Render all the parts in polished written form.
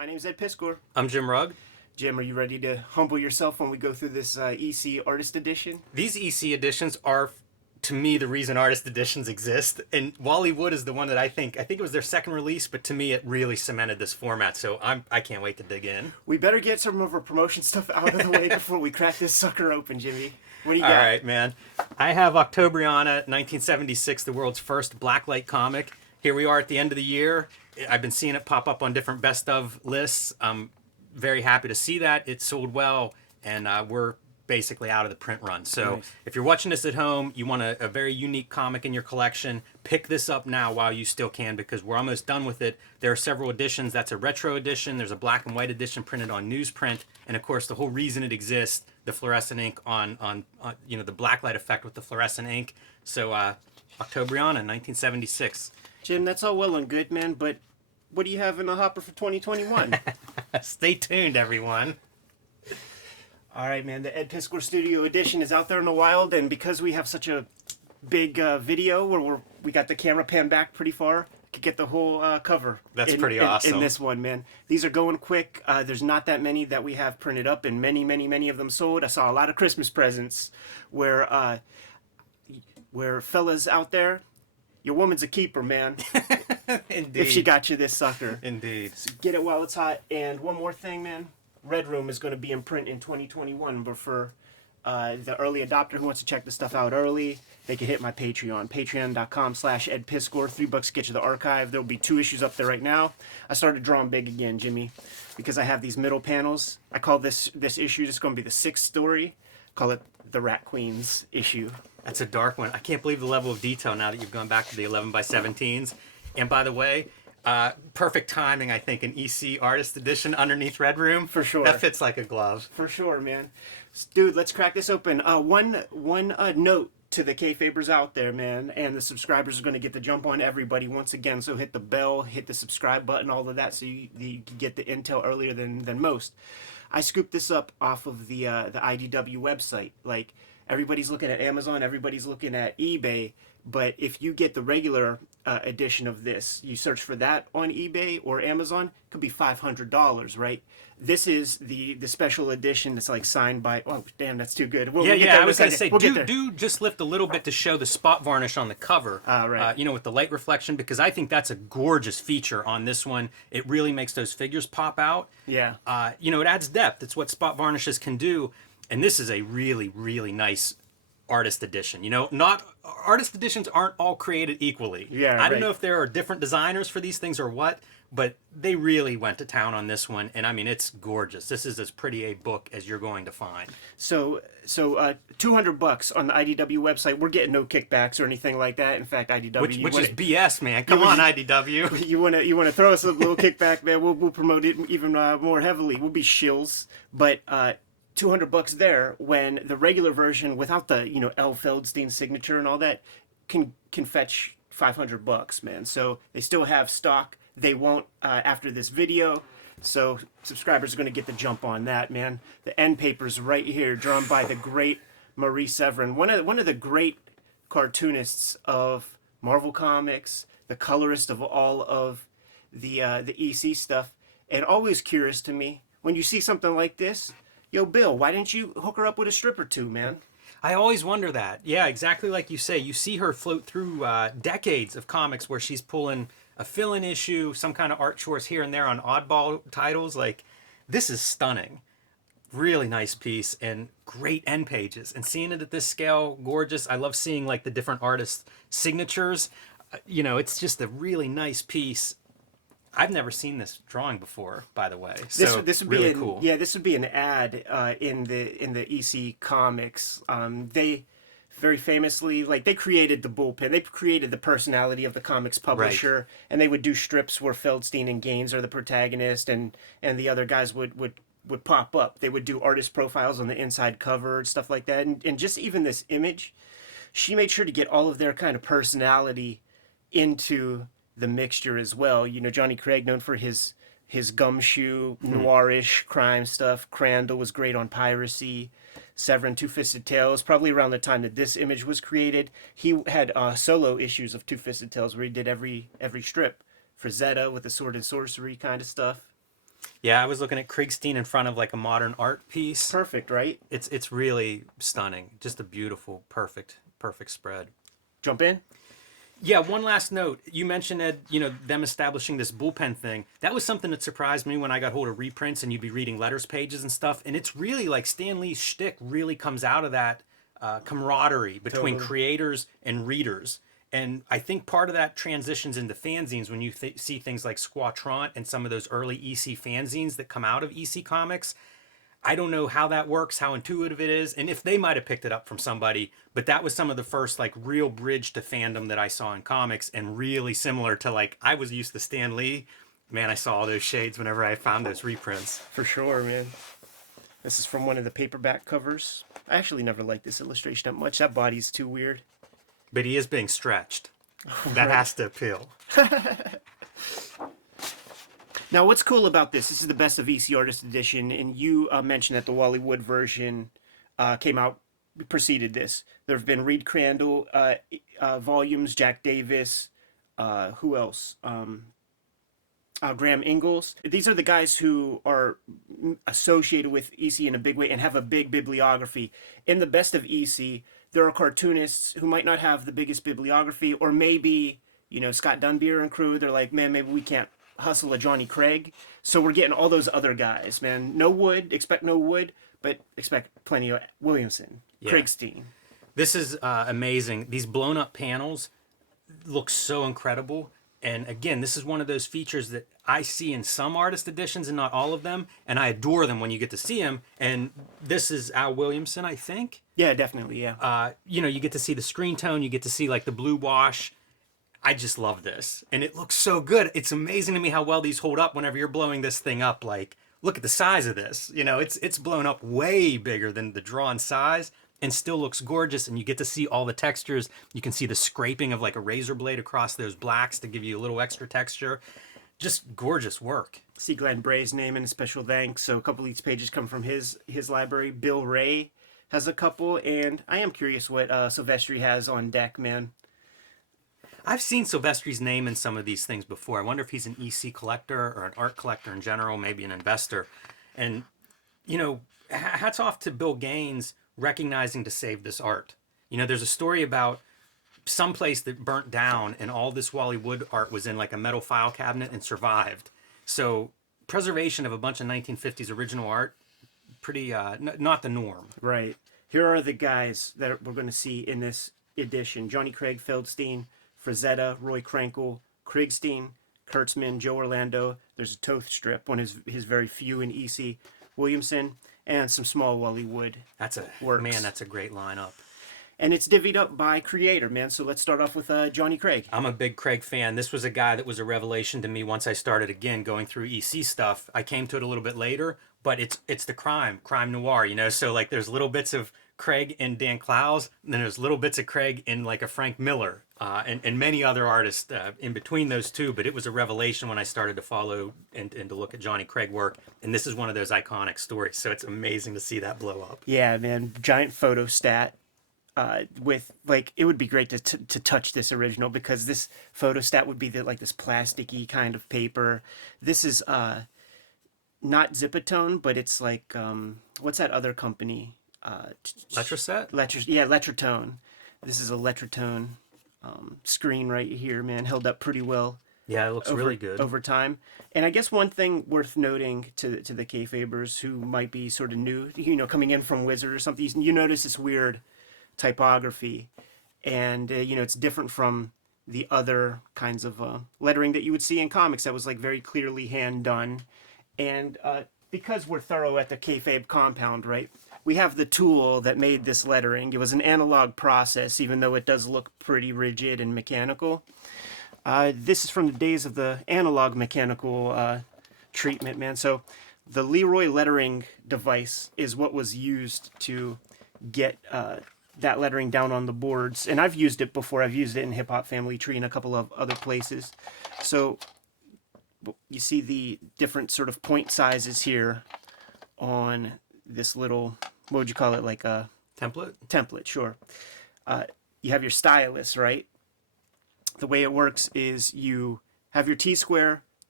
My name's Ed Piscor. I'm Jim Rugg. Jim, are you ready to humble yourself when we go through this EC Artist Edition? These EC editions are, to me, the reason Artist Editions exist. And Wally Wood is the one that I think it was their second release, but to me it really cemented this format. So I can't wait to dig in. We better get some of our promotion stuff out of the way before we crack this sucker open, Jimmy. What do you got? All right, man. I have Octobriana, 1976, the world's first blacklight comic. Here we are at the end of the year. I've been seeing it pop up on different best of lists. I'm very happy to see that. It sold well, and we're basically out of the print run. So Nice. If you're watching this at home, you want a very unique comic in your collection, pick this up now while you still can, because we're almost done with it. There are several editions. That's a retro edition. There's a black and white edition printed on newsprint. And of course, the whole reason it exists, the fluorescent ink on the blacklight effect with the fluorescent ink. So Octobriana, 1976. Jim, that's all well and good, man, but what do you have in the hopper for 2021? Stay tuned, everyone. All right, man, the Ed Piscor Studio Edition is out there in the wild, and because we have such a big video where we got the camera pan back pretty far, could get the whole cover. That's pretty awesome. In this one, man. These are going quick. There's not that many that we have printed up, and many of them sold. I saw a lot of Christmas presents where fellas out there, your woman's a keeper, man. Indeed. If she got you this sucker. Indeed. So get it while it's hot. And one more thing, man. Red Room is going to be in print in 2021, but for the early adopter who wants to check the stuff out early, they can hit my Patreon, patreon.com/EdPiscor. $3 get you the archive. There'll be 2 issues up there right now. I started drawing big again, Jimmy, because I have these middle panels. I call this issue, this is going to be the 6th story. Call it the Rat Queens issue. That's a dark one. I can't believe the level of detail now that you've gone back to the 11 by 17s. And by the way, perfect timing, I think, an EC Artist Edition underneath Red Room. For sure. That fits like a glove. For sure, man. Dude, let's crack this open. One note to the Kayfabers out there, man, and the subscribers are going to get the jump on everybody once again. So hit the bell, hit the subscribe button, all of that, so you can get the intel earlier than most. I scooped this up off of the IDW website. Like, everybody's looking at Amazon, everybody's looking at eBay, but if you get the regular edition of this, you search for that on eBay or Amazon, it could be $500, right? This is the special edition that's like signed by, oh damn, that's too good. We'll get there I was going to say, We'll do just lift a little bit to show the spot varnish on the cover, right. with the light reflection, because I think that's a gorgeous feature on this one. It really makes those figures pop out. Yeah. It adds depth. It's what spot varnishes can do, and this is a really, really nice artist edition. Not artist editions aren't all created equally. Yeah, I don't know if there are different designers for these things or what, but they really went to town on this one, and I mean, it's gorgeous. This is as pretty a book as you're going to find. So $200 on the IDW website. We're getting no kickbacks or anything like that. In fact, IDW, which is BS, man. Come on, IDW. You wanna throw us a little kickback, man? We'll promote it even more heavily. We'll be shills, but $200 there, when the regular version without the L. Feldstein signature and all that can fetch $500, man. So they still have stock. They won't after this video. So subscribers are going to get the jump on that, man. The end paper's right here, drawn by the great Marie Severin, one of the great cartoonists of Marvel Comics, the colorist of all of the EC stuff, and always curious to me when you see something like this. Yo, Bill, why didn't you hook her up with a strip or two, man? I always wonder that. Yeah, exactly like you say. You see her float through decades of comics where she's pulling a fill-in issue, some kind of art chores here and there on oddball titles. Like, this is stunning. Really nice piece and great end pages. And seeing it at this scale, gorgeous. I love seeing like the different artists' signatures. It's just a really nice piece. I've never seen this drawing before, by the way. So this would really be cool. Yeah, this would be an ad in the EC Comics. They very famously, like, they created the bullpen. They created the personality of the comics publisher, right. And they would do strips where Feldstein and Gaines are the protagonist, and the other guys would pop up. They would do artist profiles on the inside cover and stuff like that. And just even this image, she made sure to get all of their kind of personality into the mixture as well. Johnny Craig, known for his gumshoe, noirish crime stuff. Crandall was great on piracy. Severin, Two-Fisted Tales, probably around the time that this image was created. He had solo issues of Two-Fisted Tales where he did every strip. Frazetta with the sword and sorcery kind of stuff. Yeah, I was looking at Krigstein in front of like a modern art piece. Perfect, right? It's really stunning. Just a beautiful, perfect spread. Jump in. Yeah, one last note. You mentioned, Ed, them establishing this bullpen thing. That was something that surprised me when I got hold of reprints and you'd be reading letters pages and stuff. And it's really like Stan Lee's shtick really comes out of that camaraderie between Totally. creators and readers. And I think part of that transitions into fanzines when you see things like Squatrant and some of those early EC fanzines that come out of EC Comics. I don't know how that works, how intuitive it is, and if they might have picked it up from somebody, but that was some of the first like real bridge to fandom that I saw in comics, and really similar to like I was used to Stan Lee. Man, I saw all those shades whenever I found those reprints. For sure, man. This is from one of the paperback covers. I actually never liked this illustration that much. That body's too weird. But he is being stretched. That has to appeal. Now, what's cool about this is the Best of EC Artist Edition, and you mentioned that the Wally Wood version came out, preceded this. There have been Reed Crandall volumes, Jack Davis, who else? Graham Ingalls. These are the guys who are associated with EC in a big way and have a big bibliography. In the Best of EC, there are cartoonists who might not have the biggest bibliography, or maybe, Scott Dunbier and crew, they're like, man, maybe we can't hustle a Johnny Craig. So we're getting all those other guys, man. No Wood, expect no Wood, but expect plenty of Williamson, Yeah. Krigstein. This is amazing. These blown up panels look so incredible. And again, this is one of those features that I see in some artist editions and not all of them. And I adore them when you get to see them. And this is Al Williamson, I think. Yeah, definitely, yeah. You get to see the screen tone. You get to see like the blue wash. I just love this. And it looks so good. It's amazing to me how well these hold up whenever you're blowing this thing up. Like, look at the size of this. It's blown up way bigger than the drawn size and still looks gorgeous. And you get to see all the textures. You can see the scraping of like a razor blade across those blacks to give you a little extra texture. Just gorgeous work. See Glenn Bray's name and a special thanks. So a couple of these pages come from his library. Bill Ray has a couple, and I am curious what Silvestri has on deck, man. I've seen Silvestri's name in some of these things before. I wonder if he's an EC collector or an art collector in general, maybe an investor. And, hats off to Bill Gaines recognizing to save this art. There's a story about some place that burnt down and all this Wally Wood art was in like a metal file cabinet and survived. So preservation of a bunch of 1950s original art, pretty, not the norm. Right. Here are the guys that we're going to see in this edition. Johnny Craig Feldstein, Frazetta, Roy Krenkel, Krigstein, Kurtzman, Joe Orlando. There's a Toth strip, one of his very few in EC. Williamson, and some small Wally Wood. That's a great lineup. And it's divvied up by creator, man. So let's start off with Johnny Craig. I'm a big Craig fan. This was a guy that was a revelation to me once I started again going through EC stuff. I came to it a little bit later, but it's the crime noir, So like there's little bits of Craig and Dan Clowes, and then there's little bits of Craig in like a Frank Miller, and many other artists in between those two. But it was a revelation when I started to follow and to look at Johnny Craig work. And this is one of those iconic stories. So it's amazing to see that blow up. Yeah, man. Giant photo stat. With like, it would be great to touch this original, because this photostat would be like this plasticky kind of paper. This is not Zipatone, but it's like what's that other company? Letraset? Letratone. This is a Letratone screen right here, man. Held up pretty well. Yeah, it looks really good over time. And I guess one thing worth noting to the Kayfabers who might be sort of new, coming in from Wizard or something, you notice this weird typography, and it's different from the other kinds of lettering that you would see in comics that was like very clearly hand done. And because we're thorough at the Kayfabe compound, right, we have the tool that made this lettering. It was an analog process, even though it does look pretty rigid and mechanical. This is from the days of the analog mechanical treatment, man. So the Leroy lettering device is what was used to get that lettering down on the boards. And I've used it before. I've used it in Hip Hop Family Tree and a couple of other places. So you see the different sort of point sizes here on this little, what would you call it? Like a template? Template, sure. You have your stylus, right? The way it works is you have your T-square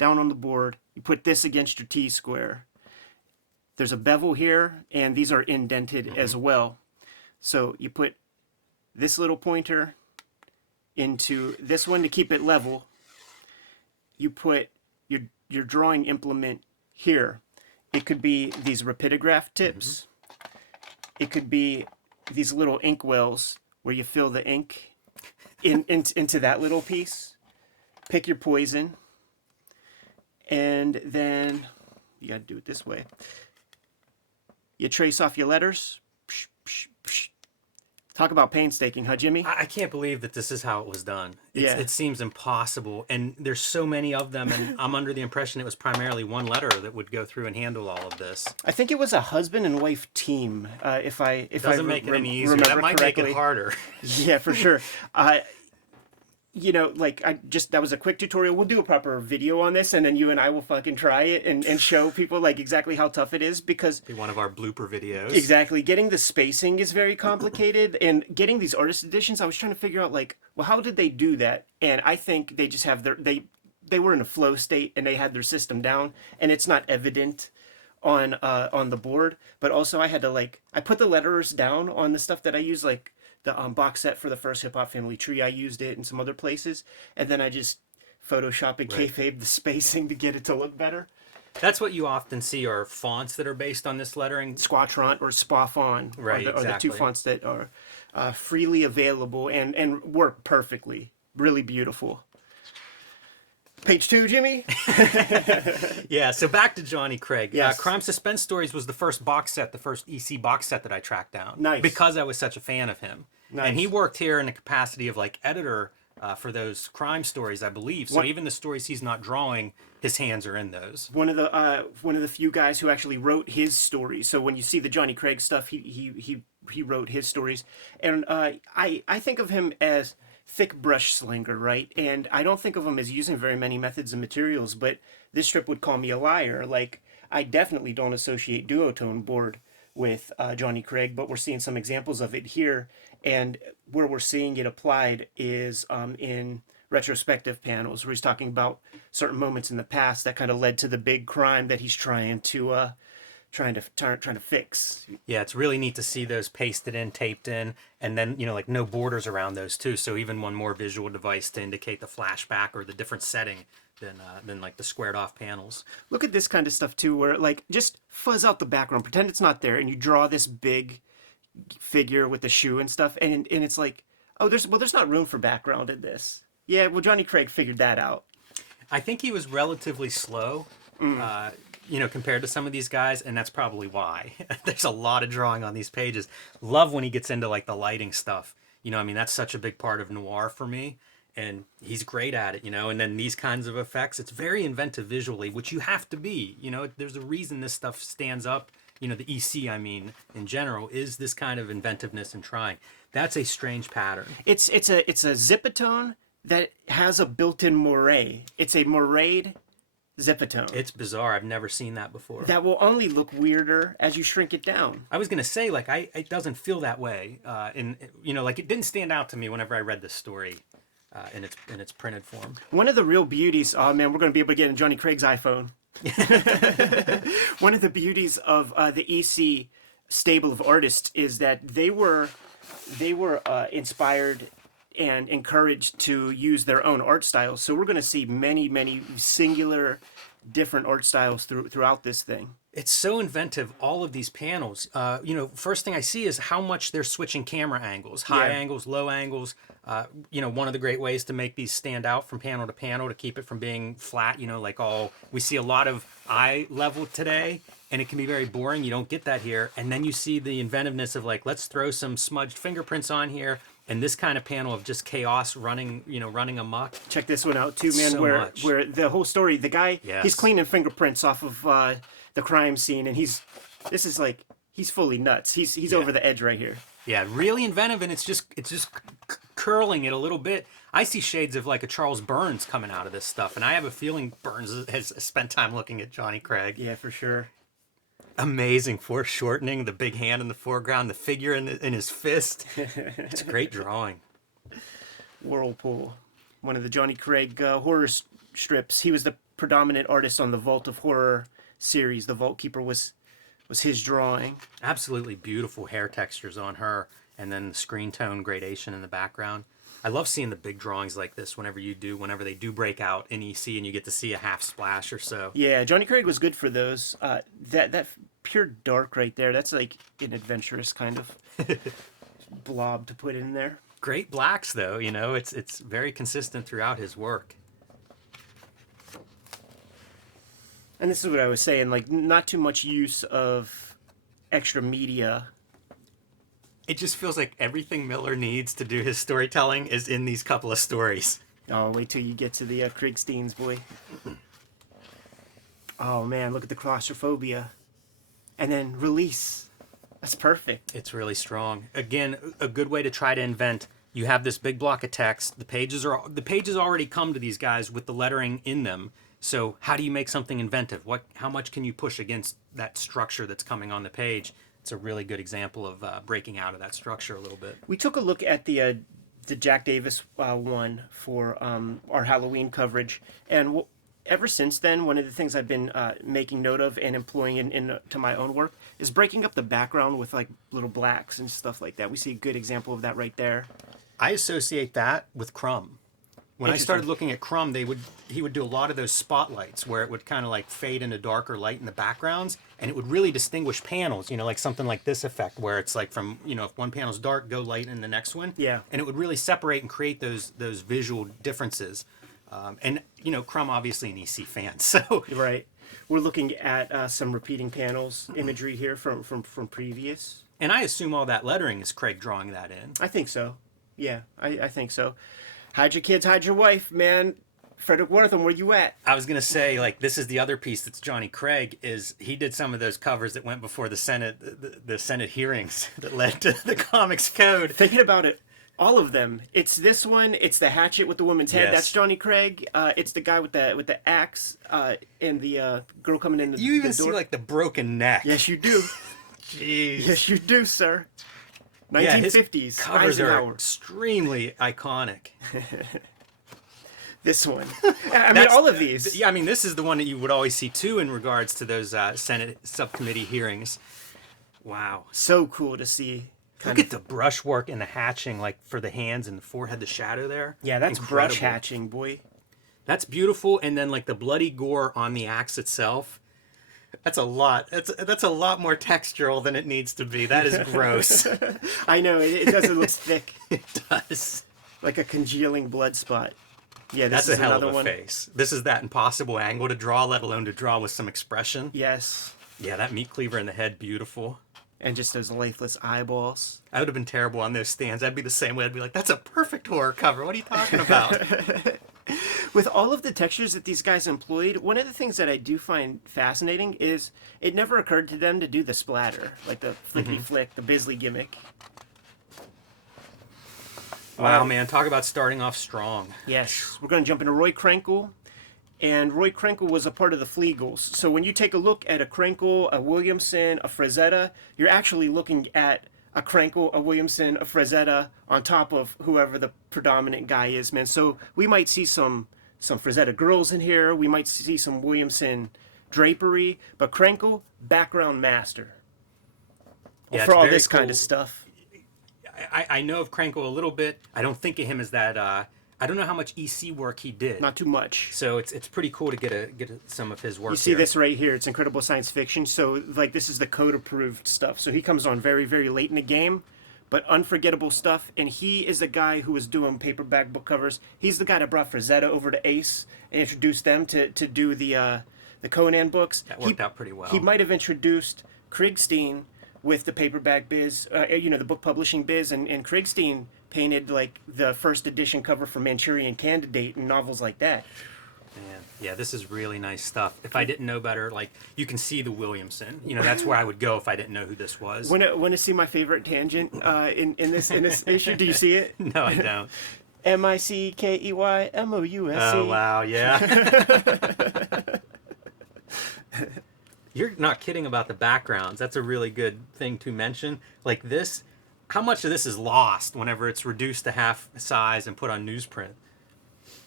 down on the board. You put this against your T-square. There's a bevel here, and these are indented as well. So you put this little pointer into this one to keep it level. You put your drawing implement here. It could be these rapidograph tips. It could be these little ink wells where you fill the ink into that little piece. Pick your poison. And then you got to do it this way. You trace off your letters. Psh, psh, psh. Talk about painstaking, huh, Jimmy? I can't believe that this is how it was done. Yeah. It seems impossible, and there's so many of them, and I'm under the impression it was primarily one letterer that would go through and handle all of this. I think it was a husband and wife team. If I make it any easier. That might correctly. make it harder. Yeah, for sure. You know, like that was a quick tutorial. We'll do a proper video on this, and then you and I will fucking try it and show people like exactly how tough it is, because Be one of our blooper videos. exactly getting the spacing is very complicated, and getting these artist editions, I was trying to figure out like, well, how did they do that? And I think they just have they were in a flow state and they had their system down, and it's not evident on the board. But also I had to I put the letterers down on the stuff that I use, like the box set for the first Hip Hop Family Tree. I used it in some other places, and then I just Photoshop and Kayfabe the spacing to get it to look better. That's what you often see are fonts that are based on this lettering. Squatront or Spafon Right, are the exactly. two fonts that are freely available and work perfectly. Really beautiful. Page 2, Jimmy? Yeah, so back to Johnny Craig. Yes. Crime Suspense Stories was the first box set, the first EC box set that I tracked down. Nice. Because I was such a fan of him. Nice. And he worked here in the capacity of editor for those crime stories, I believe. So even the stories he's not drawing, his hands are in those. One of the few guys who actually wrote his stories. So when you see the Johnny Craig stuff, he wrote his stories. And I think of him as thick brush slinger, right? And I don't think of him as using very many methods and materials, but this strip would call me a liar. Like, I definitely don't associate duotone board with Johnny Craig, but we're seeing some examples of it here. And where we're seeing it applied is in retrospective panels, where he's talking about certain moments in the past that kind of led to the big crime that he's trying to fix. Yeah, it's really neat to see those pasted in, taped in, and then, no borders around those too. So even one more visual device to indicate the flashback or the different setting than the squared off panels. Look at this kind of stuff too, where just fuzz out the background, pretend it's not there, and you draw this big figure with the shoe and stuff, and it's like, oh, there's not room for background in this. Yeah, well, Johnny Craig figured that out. I think he was relatively slow. Compared to some of these guys, and that's probably why. There's a lot of drawing on these pages. Love when he gets into the lighting stuff. That's such a big part of noir for me, and he's great at it, and then these kinds of effects, it's very inventive visually, which you have to be. There's a reason this stuff stands up. The EC, in general, is this kind of inventiveness and trying. That's a strange pattern. It's a zipatone that has a built-in moire. It's a moirade zipatone. It's bizarre. I've never seen that before. That will only look weirder as you shrink it down. I was gonna say, it doesn't feel that way. It didn't stand out to me whenever I read this story in its printed form. One of the real beauties, oh man, we're gonna be able to get in Johnny Craig's iPhone. One of the beauties of the EC stable of artists is that they were inspired and encouraged to use their own art styles. So we're going to see many singular different art styles throughout this thing. It's so inventive, all of these panels. First thing I see is how much they're switching camera angles, high angles, low angles. One of the great ways to make these stand out from panel to panel, to keep it from being flat, we see a lot of eye level today, and it can be very boring. You don't get that here. And then you see the inventiveness of let's throw some smudged fingerprints on here. And this kind of panel of just chaos running amok. Check this one out too, man. So where the whole story, the guy, he's cleaning fingerprints off of the crime scene, and he's fully nuts. He's over the edge right here. Yeah, really inventive, and it's just curling it a little bit. I see shades of a Charles Burns coming out of this stuff, and I have a feeling Burns has spent time looking at Johnny Craig. Yeah, for sure. Amazing foreshortening, the big hand in the foreground, the figure in his fist. It's a great drawing. Whirlpool. one of the Johnny Craig horror strips. He was the predominant artist on the Vault of Horror series. The Vault Keeper was his drawing. Absolutely beautiful hair textures on her, and then the screen tone gradation in the background. I love seeing the big drawings like this whenever they do break out in EC and you get to see a half splash or so. Yeah, Johnny Craig was good for those. That pure dark right there, that's like an adventurous kind of blob to put in there. Great blacks though, it's very consistent throughout his work. And this is what I was saying, like, not too much use of extra media. It just feels like everything Miller needs to do his storytelling is in these couple of stories. Oh, wait till you get to the Krigsteins, boy. Oh, man, look at the claustrophobia. And then release. That's perfect. It's really strong. Again, a good way to try to invent. You have this big block of text. The pages already come to these guys with the lettering in them. So how do you make something inventive? How much can you push against that structure that's coming on the page? It's a really good example of breaking out of that structure a little bit. We took a look at the Jack Davis one for our Halloween coverage, and ever since then, one of the things I've been making note of and employing into my own work is breaking up the background with like little blacks and stuff like that. We see a good example of that right there. I associate that with Crumb. When I started looking at Crumb, he would do a lot of those spotlights where it would kind of like fade into darker light in the backgrounds, and it would really distinguish panels, like something like this effect where it's like from, if one panel's dark, go light in the next one. Yeah. And it would really separate and create those visual differences. And Crumb obviously an EC fan, so. Right. We're looking at some repeating panels imagery here from previous. And I assume all that lettering is Craig drawing that in. I think so. Yeah, I think so. Hide your kids, hide your wife, man. Frederick Wortham, where you at? I was going to say, like, this is the other piece that's Johnny Craig, is he did some of those covers that went before the Senate hearings that led to the Comics Code. Thinking about it, all of them. It's this one, it's the hatchet with the woman's head, that's Johnny Craig. It's the guy with the axe and the girl coming in the door. You even see, like, the broken neck. Yes, you do. Jeez. Yes, you do, sir. 1950s. His covers are extremely iconic. This one. I mean, all of these. Yeah, I mean, this is the one that you would always see, too, in regards to those Senate subcommittee hearings. Wow. So cool to see. Look at the brushwork and the hatching, like, for the hands and the forehead, the shadow there. Yeah, that's brush hatching, boy. That's beautiful. And then, like, the bloody gore on the axe itself. That's a lot. That's a lot more textural than it needs to be. That is gross. I know. It doesn't look thick. It does. Like a congealing blood spot. Yeah, that's a hell of a face. This is that impossible angle to draw, let alone to draw with some expression. Yes. Yeah, that meat cleaver in the head, beautiful. And just those lifeless eyeballs. I would have been terrible on those stands. I'd be the same way. I'd be like, that's a perfect horror cover. What are you talking about? With all of the textures that these guys employed, one of the things that I do find fascinating is it never occurred to them to do the splatter, like the flickety-flick, the Bisley gimmick. Wow, man, talk about starting off strong. Yes, we're going to jump into Roy Krenkel. And Roy Krenkel was a part of the Flegels. So when you take a look at a Krenkel, a Williamson, a Frazetta, you're actually looking at a Krenkel, a Williamson, a Frazetta on top of whoever the predominant guy is, man. So we might see some Frazetta girls in here. We might see some Williamson drapery. But Krenkel, background master. Yeah, for all this kind of stuff. I know of Krenkel a little bit. I don't think of him as that. I don't know how much EC work he did. Not too much. So it's pretty cool to get some of his work. You see this right here. It's incredible science fiction. So like this is the code approved stuff. So he comes on very, very late in the game, but unforgettable stuff. And he is the guy who was doing paperback book covers. He's the guy that brought Frazetta over to Ace and introduced them to do the Conan books. That worked out pretty well. He might have introduced Krigstein with the paperback biz, the book publishing biz, and Krigstein painted like the first edition cover for Manchurian Candidate and novels like that. Man, yeah, this is really nice stuff. If I didn't know better, like you can see the Williamson. That's where I would go if I didn't know who this was. Want to see my favorite tangent in this issue? Do you see it? No, I don't. MICKEYMOUSE. Oh wow, yeah. You're not kidding about the backgrounds. That's a really good thing to mention. Like this, how much of this is lost whenever it's reduced to half size and put on newsprint?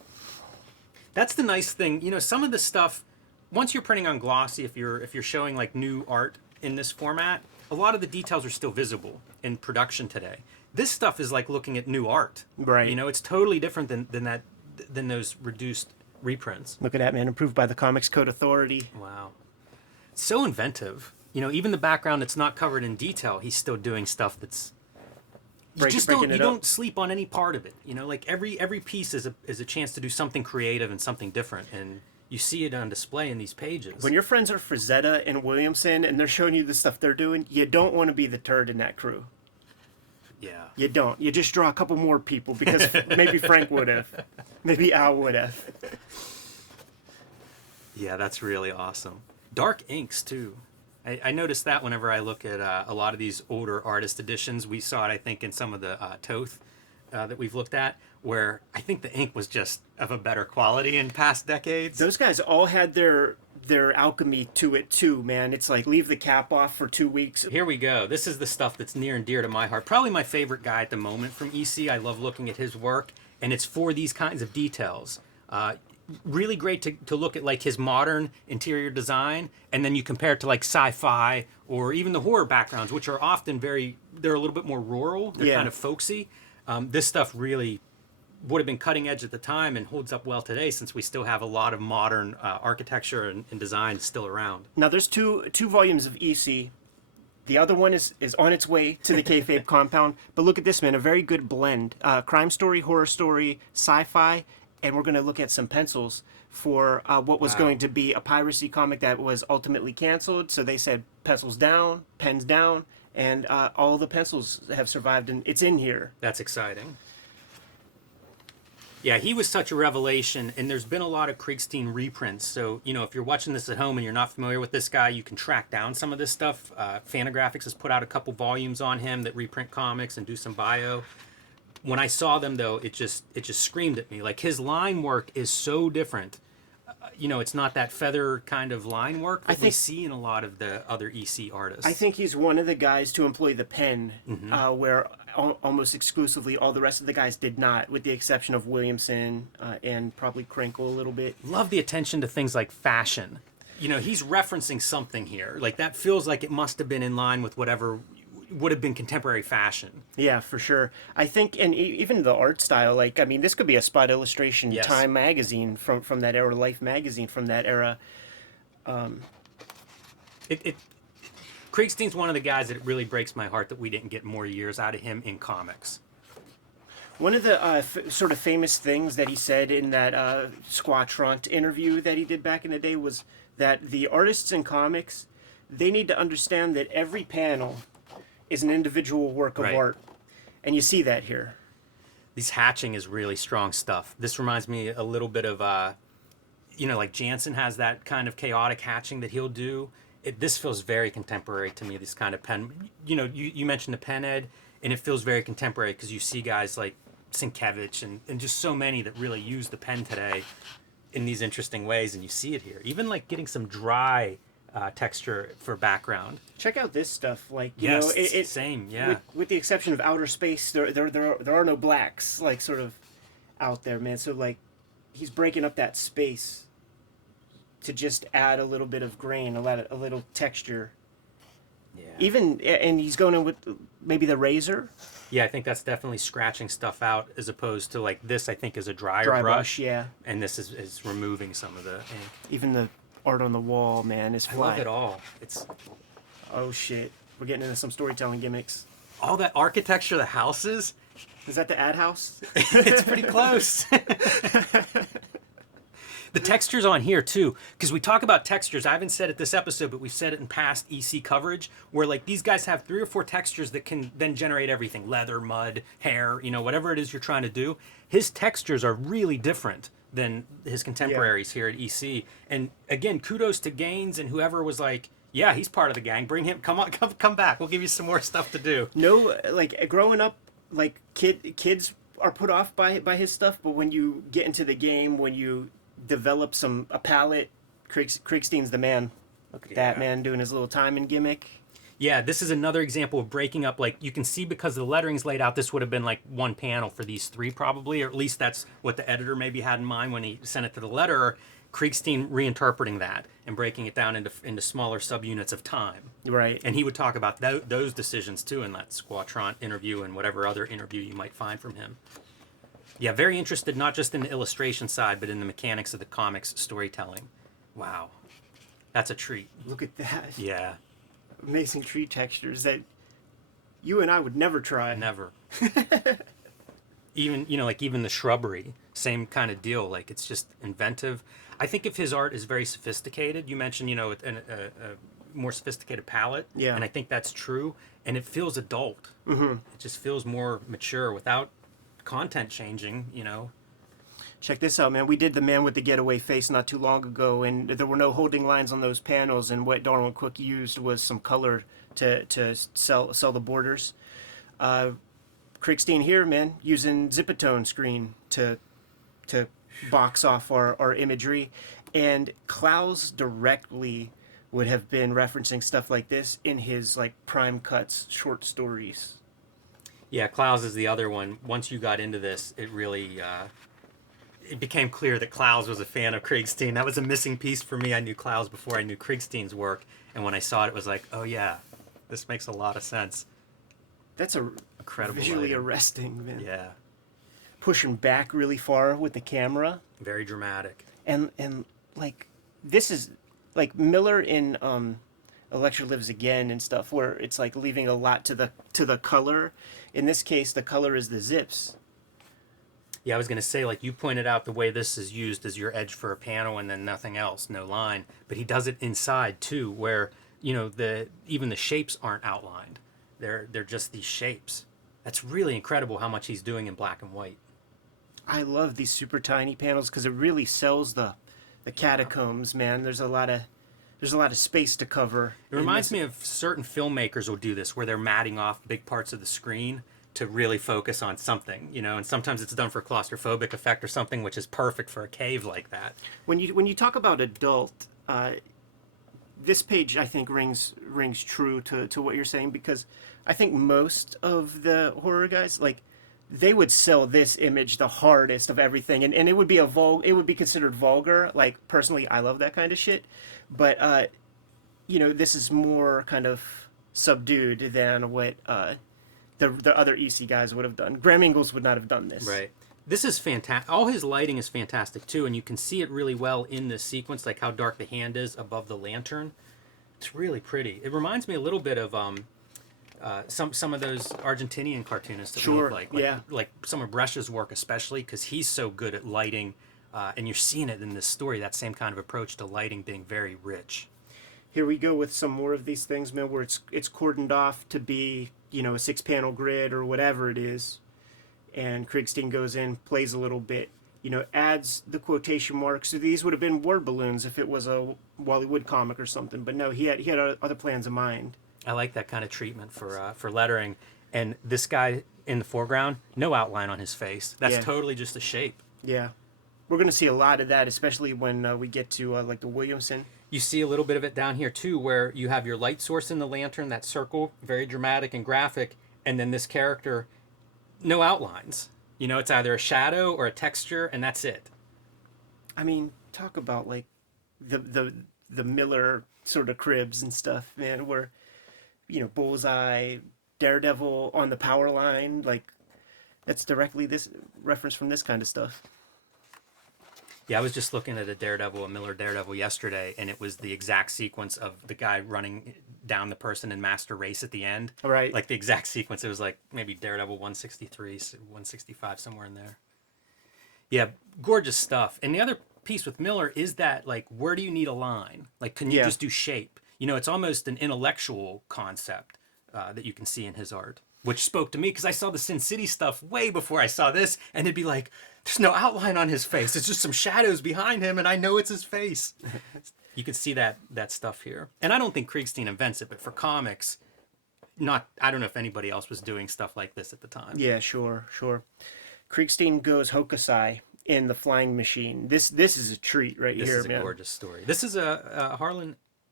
That's the nice thing. You know, some of the stuff, once you're printing on glossy, if you're showing like new art in this format, a lot of the details are still visible in production today. This stuff is like looking at new art. Right. You know, it's totally different than those reduced reprints. Look at that, man. Approved by the Comics Code Authority. Wow. So inventive. You know, even the background that's not covered in detail, he's still doing stuff that's you don't sleep on any part of it. You know, like every piece is a chance to do something creative and something different, and you see it on display in these pages. When your friends are Frazetta and Williamson and they're showing you the stuff they're doing, you don't want to be the turd in that crew. Yeah. You don't. You just draw a couple more people because maybe Frank would have. Maybe Al would have. Yeah, that's really awesome. Dark inks, too. I noticed that whenever I look at a lot of these older artist editions. We saw it, I think, in some of the Toth that we've looked at, where I think the ink was just of a better quality in past decades. Those guys all had their alchemy to it, too, man. It's like, leave the cap off for 2 weeks. Here we go. This is the stuff that's near and dear to my heart. Probably my favorite guy at the moment from EC. I love looking at his work, and it's for these kinds of details. Really great to look at like his modern interior design, and then you compare it to like sci-fi or even the horror backgrounds, which are often they're a little bit more rural. They're kind of folksy. This stuff really would have been cutting edge at the time and holds up well today, since we still have a lot of modern architecture and design still around. Now there's two volumes of EC. The other one is on its way to the Kayfabe compound. But look at this, man, a very good blend. Crime story, horror story, sci-fi. And we're going to look at some pencils for what was going to be a piracy comic that was ultimately canceled. So they said pencils down, pens down, and all the pencils have survived, and it's in here. That's exciting. Yeah, he was such a revelation, and there's been a lot of Krigstein reprints. So, you know, if you're watching this at home and you're not familiar with this guy, you can track down some of this stuff. Fantagraphics has put out a couple volumes on him that reprint comics and do some bio. When I saw them, though, it just screamed at me. Like, his line work is so different. You know, it's not that feather kind of line work that we see in a lot of the other EC artists. I think he's one of the guys to employ the pen, where almost exclusively all the rest of the guys did not, with the exception of Williamson and probably Crinkle a little bit. Love the attention to things like fashion. You know, he's referencing something here. Like, that feels like it must have been in line with whatever would have been contemporary fashion. Yeah, for sure. I think, and even the art style, like, I mean, this could be a spot illustration, Time magazine from that era, Life magazine from that era. Krigstein's one of the guys that it really breaks my heart that we didn't get more years out of him in comics. One of the sort of famous things that he said in that Squatront interview that he did back in the day was that the artists in comics, they need to understand that every panel is an individual work of art. And you see that here. This hatching is really strong stuff. This reminds me a little bit of, you know, like Jansen has that kind of chaotic hatching that he'll do. This feels very contemporary to me, this kind of pen. You know, you mentioned the pen, Ed, and it feels very contemporary because you see guys like Sienkiewicz and just so many that really use the pen today in these interesting ways, and you see it here. Even like getting some dry texture for background. Check out this stuff. Like, you know, same, yeah. With the exception of outer space, there are no blacks like sort of out there, man. So like, he's breaking up that space to just add a little bit of grain, a little texture. Yeah. Even, and he's going in with maybe the razor. Yeah, I think that's definitely scratching stuff out as opposed to like this. I think is a dry brush. Yeah. And this is removing some of the ink. Even the art on the wall, man, is fly. I love it all. It's oh shit, we're getting into some storytelling gimmicks. All that architecture, the houses. Is that the ad house? It's pretty close. The textures on here too, because we talk about textures. I haven't said it this episode, but we've said it in past EC coverage, where like these guys have 3 or 4 textures that can then generate everything: leather, mud, hair, you know, whatever it is you're trying to do. His textures are really different than his contemporaries here at EC. And again, kudos to Gaines and whoever was like, yeah, he's part of the gang. Bring him. Come back. We'll give you some more stuff to do. No, like growing up, like kids are put off by his stuff, but when you get into the game, when you develop a palette, Krigstein's the man. Look at that, man, doing his little timing gimmick. Yeah, this is another example of breaking up. Like you can see because the lettering's laid out, this would have been like one panel for these three probably, or at least that's what the editor maybe had in mind when he sent it to the letterer. Krigstein reinterpreting that and breaking it down into smaller subunits of time. Right. And he would talk about those decisions too in that Squatrant interview and whatever other interview you might find from him. Yeah, very interested not just in the illustration side, but in the mechanics of the comics storytelling. Wow. That's a treat. Look at that. Yeah, Amazing tree textures that you and I would never try. never. Even, like even the shrubbery, same kind of deal. Like it's just inventive. I think if his art is very sophisticated, you mentioned, a more sophisticated palette. Yeah. And I think that's true. And it feels adult. Mm-hmm. It just feels more mature without content changing, Check this out, man. We did the man with the getaway face not too long ago, and there were no holding lines on those panels. And what Darwin Cook used was some color to sell the borders. Krigstein here, man, using Zipatone screen to box off our imagery, and Klaus directly would have been referencing stuff like this in his like Prime Cuts short stories. Yeah, Klaus is the other one. Once you got into this, it really it became clear that Klaus was a fan of Krigstein. That was a missing piece for me. I knew Klaus before I knew Krigstein's work, and when I saw it, it was like, oh yeah, this makes a lot of sense. That's a Incredible visually lighting. arresting, man. Yeah, Pushing back really far with the camera, very dramatic. and like this is like Miller in Electra Lives Again and stuff, where it's like leaving a lot to the color. In this case, the color is the zips. Yeah, I was going to say, like you pointed out, the way this is used as your edge for a panel and then nothing else, no line. But he does it inside too, where even the shapes aren't outlined; they're just these shapes. That's really incredible how much he's doing in black and white. I love these super tiny panels because it really sells the catacombs, man. There's a lot of space to cover. It reminds me of certain filmmakers will do this, where they're matting off big parts of the screen to really focus on something, and sometimes it's done for claustrophobic effect or something, which is perfect for a cave like that. When you talk about adult, this page I think rings true to what you're saying, because I think most of the horror guys, like, they would sell this image the hardest of everything, and it would be it would be considered vulgar. Like, personally, I love that kind of shit, but this is more kind of subdued than what the other EC guys would have done. Graham Ingalls would not have done this. Right. This is fantastic. All his lighting is fantastic too, and you can see it really well in this sequence, like how dark the hand is above the lantern. It's really pretty. It reminds me a little bit of some of those Argentinian cartoonists that Sure, we look yeah. like some of Brescia's work especially, because he's so good at lighting, and you're seeing it in this story, that same kind of approach to lighting being very rich. Here we go with some more of these things, man, where it's cordoned off to be, a 6-panel grid or whatever it is. And Krigstein goes in, plays a little bit, adds the quotation marks. So these would have been word balloons if it was a Wally Wood comic or something. But no, he had other plans in mind. I like that kind of treatment for lettering. And this guy in the foreground, no outline on his face. That's totally just a shape. Yeah. We're going to see a lot of that, especially when we get to like the Williamson. You see a little bit of it down here too, where you have your light source in the lantern, that circle, very dramatic and graphic, and then this character, no outlines. It's either a shadow or a texture, and that's it. I mean, talk about like the Miller sort of cribs and stuff, man, where Bullseye, Daredevil on the power line, like that's directly this reference from this kind of stuff. Yeah, I was just looking at a Miller Daredevil yesterday, and it was the exact sequence of the guy running down the person in Master Race at the end. Right. Like the exact sequence. It was like maybe Daredevil 163, 165, somewhere in there. Yeah, gorgeous stuff. And the other piece with Miller is that, like, where do you need a line? Like, can you just do shape? It's almost an intellectual concept that you can see in his art, which spoke to me because I saw the Sin City stuff way before I saw this, and it'd be like, there's no outline on his face. It's just some shadows behind him, and I know it's his face. You can see that stuff here. And I don't think Krigstein invents it, but for comics, I don't know if anybody else was doing stuff like this at the time. Yeah, sure. Krigstein goes Hokusai in the Flying Machine. This is a treat right here, man. This is a gorgeous story. This is a Harlan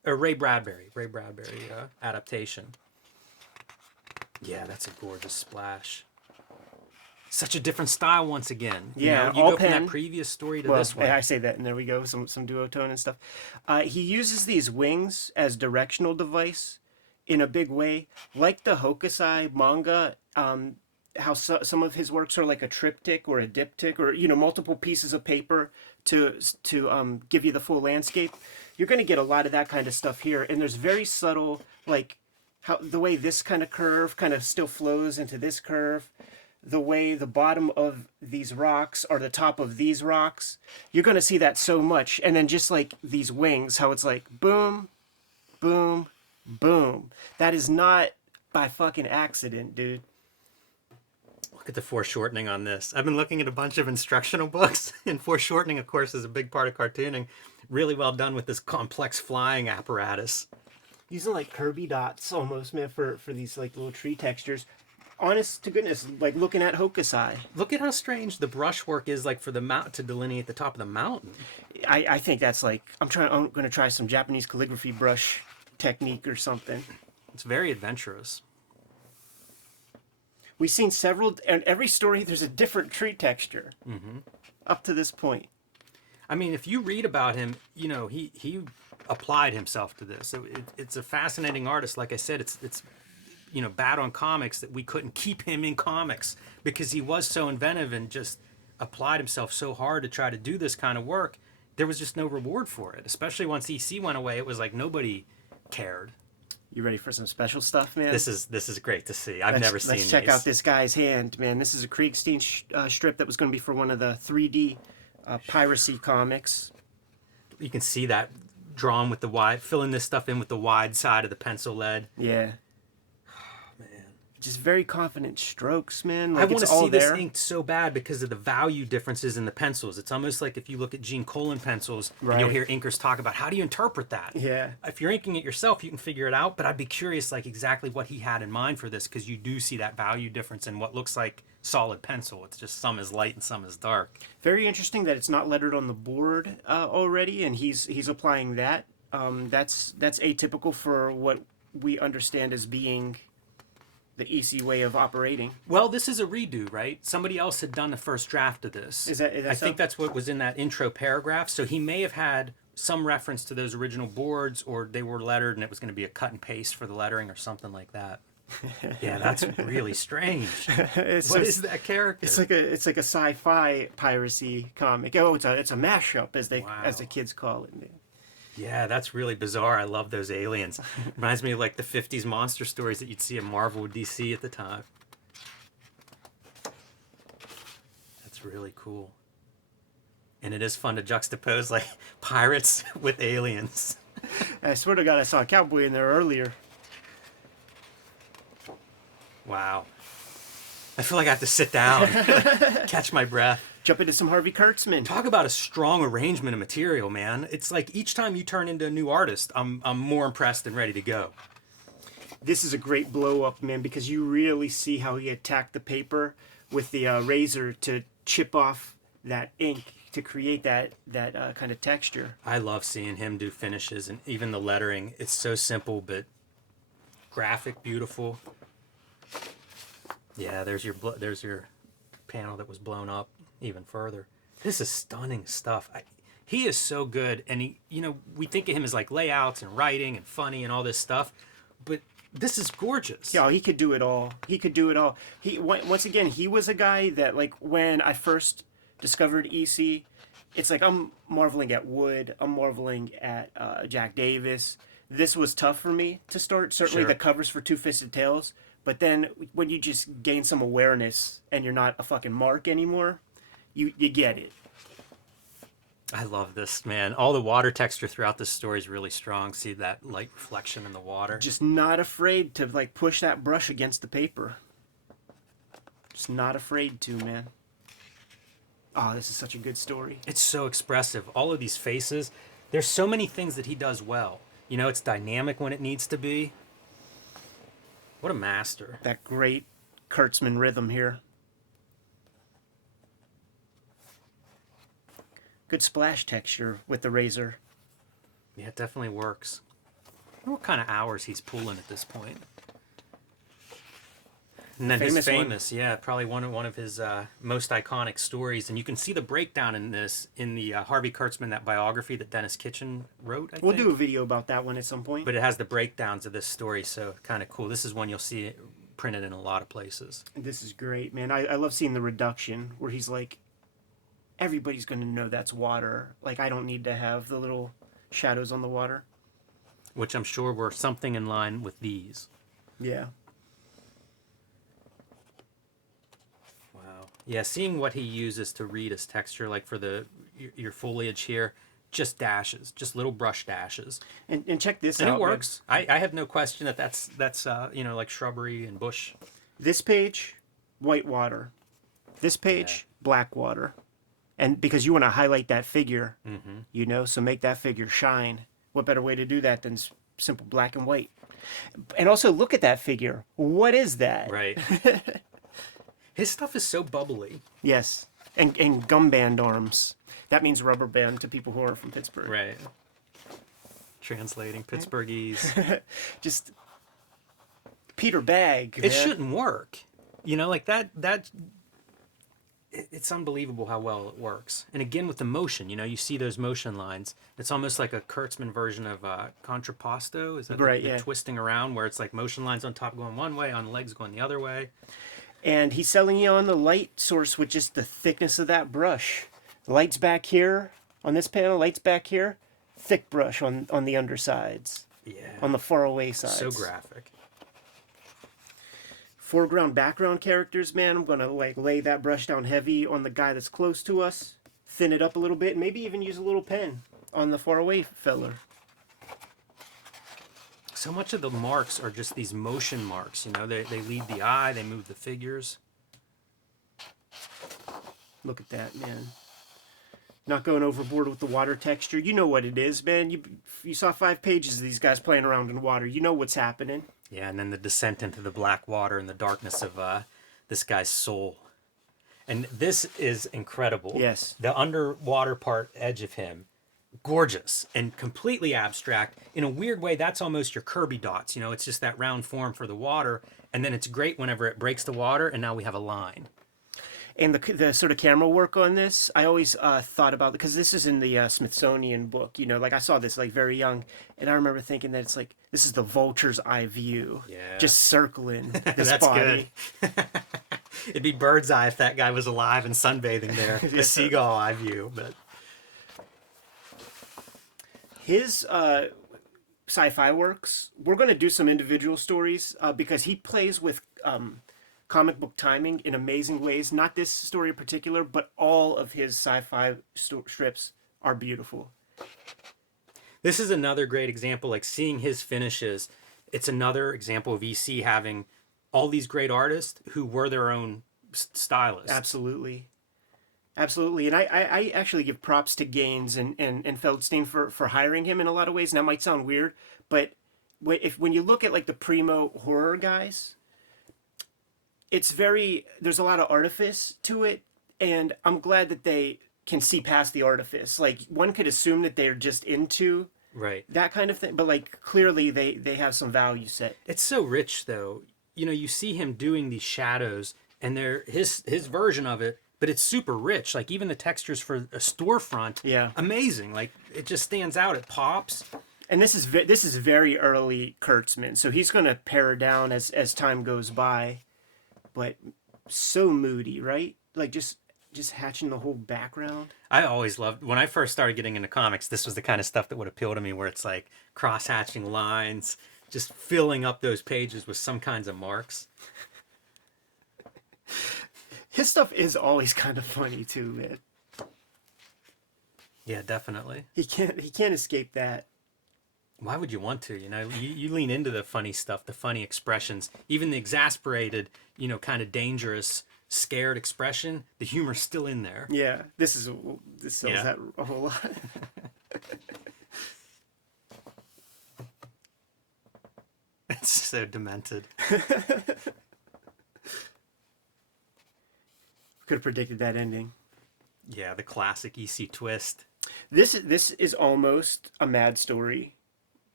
or Ray Bradbury adaptation. Yeah, that's a gorgeous splash. Such a different style once again. Yeah, you all go from pen. that previous story to Well, this one. I say that, and there we go, some duotone and stuff. He uses these wings as directional device in a big way, like the Hokusai manga. How some of his works are like a triptych or a diptych, or multiple pieces of paper to give you the full landscape. You're going to get a lot of that kind of stuff here, and there's very subtle, like how the way this kind of curve kind of still flows into this curve, the way the bottom of these rocks are the top of these rocks. You're going to see that so much. And then just like these wings, how it's like boom, boom, boom. That is not by fucking accident, dude. Look at the foreshortening on this. I've been looking at a bunch of instructional books, and foreshortening, of course, is a big part of cartooning. Really well done with this complex flying apparatus. Using like Kirby dots almost, man, for these like little tree textures. Honest to goodness, like looking at Hokusai. Look at how strange the brushwork is, like for the mount to delineate the top of the mountain. I think that's like I'm going to try some Japanese calligraphy brush technique or something. It's very adventurous. We've seen several, and every story there's a different tree texture up to this point. I mean, if you read about him, he applied himself to this. So it's a fascinating artist. Like I said, it's bad on comics that we couldn't keep him in comics because he was so inventive and just applied himself so hard to try to do this kind of work. There was just no reward for it, especially once EC went away. It was like nobody cared. You ready for some special stuff, man? This is great to see. I've never seen Let's check these. out this guy's hand, man. This is a Krigstein strip that was going to be for one of the 3D piracy comics. You can see that drawn with the wide, filling this stuff in with the wide side of the pencil lead. Yeah. Just very confident strokes, man. Like, I want to it's all see this there. inked so bad because of the value differences in the pencils. It's almost like if you look at Gene Colan pencils, and you'll hear inkers talk about how do you interpret that. Yeah. If you're inking it yourself, you can figure it out. But I'd be curious, like exactly what he had in mind for this, because you do see that value difference in what looks like solid pencil. It's just some is light and some is dark. Very interesting that it's not lettered on the board already, and he's applying that. That's atypical for what we understand as being the EC way of operating. Well, this is a redo, right? Somebody else had done the first draft of this. Is that I think that's what was in that intro paragraph. So he may have had some reference to those original boards, or they were lettered and it was going to be a cut and paste for the lettering or something like that. Yeah, that's really strange. What is that character? It's like a sci-fi piracy comic. Oh, it's a mashup as the kids call it. Yeah, that's really bizarre. I love those aliens. Reminds me of like the 50s monster stories that you'd see in Marvel or DC at the time. That's really cool. And it is fun to juxtapose like pirates with aliens. I swear to God, I saw a cowboy in there earlier. Wow. I feel like I have to sit down, catch my breath. Jump into some Harvey Kurtzman. Talk about a strong arrangement of material, man. It's like each time you turn into a new artist, I'm more impressed and ready to go. This is a great blow up, man, because you really see how he attacked the paper with the razor to chip off that ink to create that kind of texture. I love seeing him do finishes and even the lettering. It's so simple but graphic, beautiful. Yeah, there's your panel that was blown up even further. This is stunning stuff. He is so good, and he, we think of him as like layouts and writing and funny and all this stuff, but this is gorgeous. Yeah, he could do it all. Once again, he was a guy that, like, when I first discovered EC, it's like I'm marveling at Wood, I'm marveling at Jack Davis. This was tough for me to start. Certainly the covers for Two Fisted Tales, but then when you just gain some awareness and you're not a fucking mark anymore, you get it. I love this, man. All the water texture throughout this story is really strong. See that light reflection in the water. Just not afraid to like push that brush against the paper. Just not afraid to, man. Oh, this is such a good story. It's so expressive. All of these faces. There's so many things that he does well. It's dynamic when it needs to be. What a master. That great Kurtzman rhythm here. Good splash texture with the razor. Yeah, it definitely works. what kind of hours he's pulling at this point. And then Famous his one. famous, yeah, probably one of his most iconic stories. And you can see the breakdown in this in the Harvey Kurtzman, that biography that Dennis Kitchen wrote, I We'll think. do a video about that one at some point. But it has the breakdowns of this story, so kind of cool. This is one you'll see it printed in a lot of places. This is great, man. I love seeing the reduction where he's like, everybody's going to know that's water. Like, I don't need to have the little shadows on the water. Which I'm sure were something in line with these. Yeah. Wow. Yeah, seeing what he uses to read as texture, like for your foliage here, just dashes, just little brush dashes. And check this And out. it works. I have no question that that's like shrubbery and bush. This page, white water. This page, black water. And because you want to highlight that figure, so make that figure shine. What better way to do that than simple black and white? And also look at that figure. What is that? Right. His stuff is so bubbly. Yes. And gum band arms. That means rubber band to people who are from Pittsburgh. Right. Translating Pittsburghese. Just Peter Bagg. It shouldn't work. Like that it's unbelievable how well it works. And again with the motion, you see those motion lines. It's almost like a Kurtzman version of contrapposto. Is that right? the twisting around where it's like motion lines on top going one way, on legs going the other way. And he's selling you on the light source with just the thickness of that brush. Lights back here on this panel, lights back here, thick brush on the undersides. Yeah. On the far away sides. So graphic. Foreground, background characters, man. I'm gonna lay that brush down heavy on the guy that's close to us, thin it up a little bit, maybe even use a little pen on the far away feller. So much of the marks are just these motion marks. They lead the eye, they move the figures. Look at that, man. Not going overboard with the water texture. You know what it is, man. You saw 5 pages of these guys playing around in water. You know what's happening. Yeah, and then the descent into the black water and the darkness of this guy's soul. And this is incredible. Yes. The underwater part edge of him, gorgeous and completely abstract. In a weird way, that's almost your Kirby dots. It's just that round form for the water. And then it's great whenever it breaks the water, and now we have a line. And the sort of camera work on this, I always thought about, because this is in the Smithsonian book, I saw this very young, and I remember thinking that it's like, this is the vulture's eye view, just circling this That's body. good. It'd be bird's eye if that guy was alive and sunbathing there. The seagull eye view, but His sci-fi works, we're going to do some individual stories because he plays with comic book timing in amazing ways. Not this story in particular, but all of his sci-fi strips are beautiful. this is another great example, like seeing his finishes. It's another example of EC having all these great artists who were their own stylists. Absolutely. Absolutely. And I actually give props to Gaines and Feldstein for hiring him in a lot of ways. Now, it might sound weird, but when you look at the primo horror guys, there's a lot of artifice to it, and I'm glad that they can see past the artifice. One could assume that they're just into that kind of thing, but clearly they have some value set. It's so rich though. You see him doing these shadows, and they're his version of it, but it's super rich. Even the textures for a storefront, amazing. It just stands out. It pops. And this is very early Kurtzman, so he's going to pare down as time goes by. But so moody, right? Just hatching the whole background. I always loved, when I first started getting into comics, this was the kind of stuff that would appeal to me, where it's cross-hatching lines, just filling up those pages with some kinds of marks. His stuff is always kind of funny too, man. Yeah, definitely. He can't escape that. Why would you want to? You lean into the funny stuff, the funny expressions, even the exasperated, kind of dangerous, scared expression. The humor's still in there. Yeah, this sells that a whole lot. It's so demented. Could have predicted that ending. Yeah, the classic EC twist. This is almost a Mad Story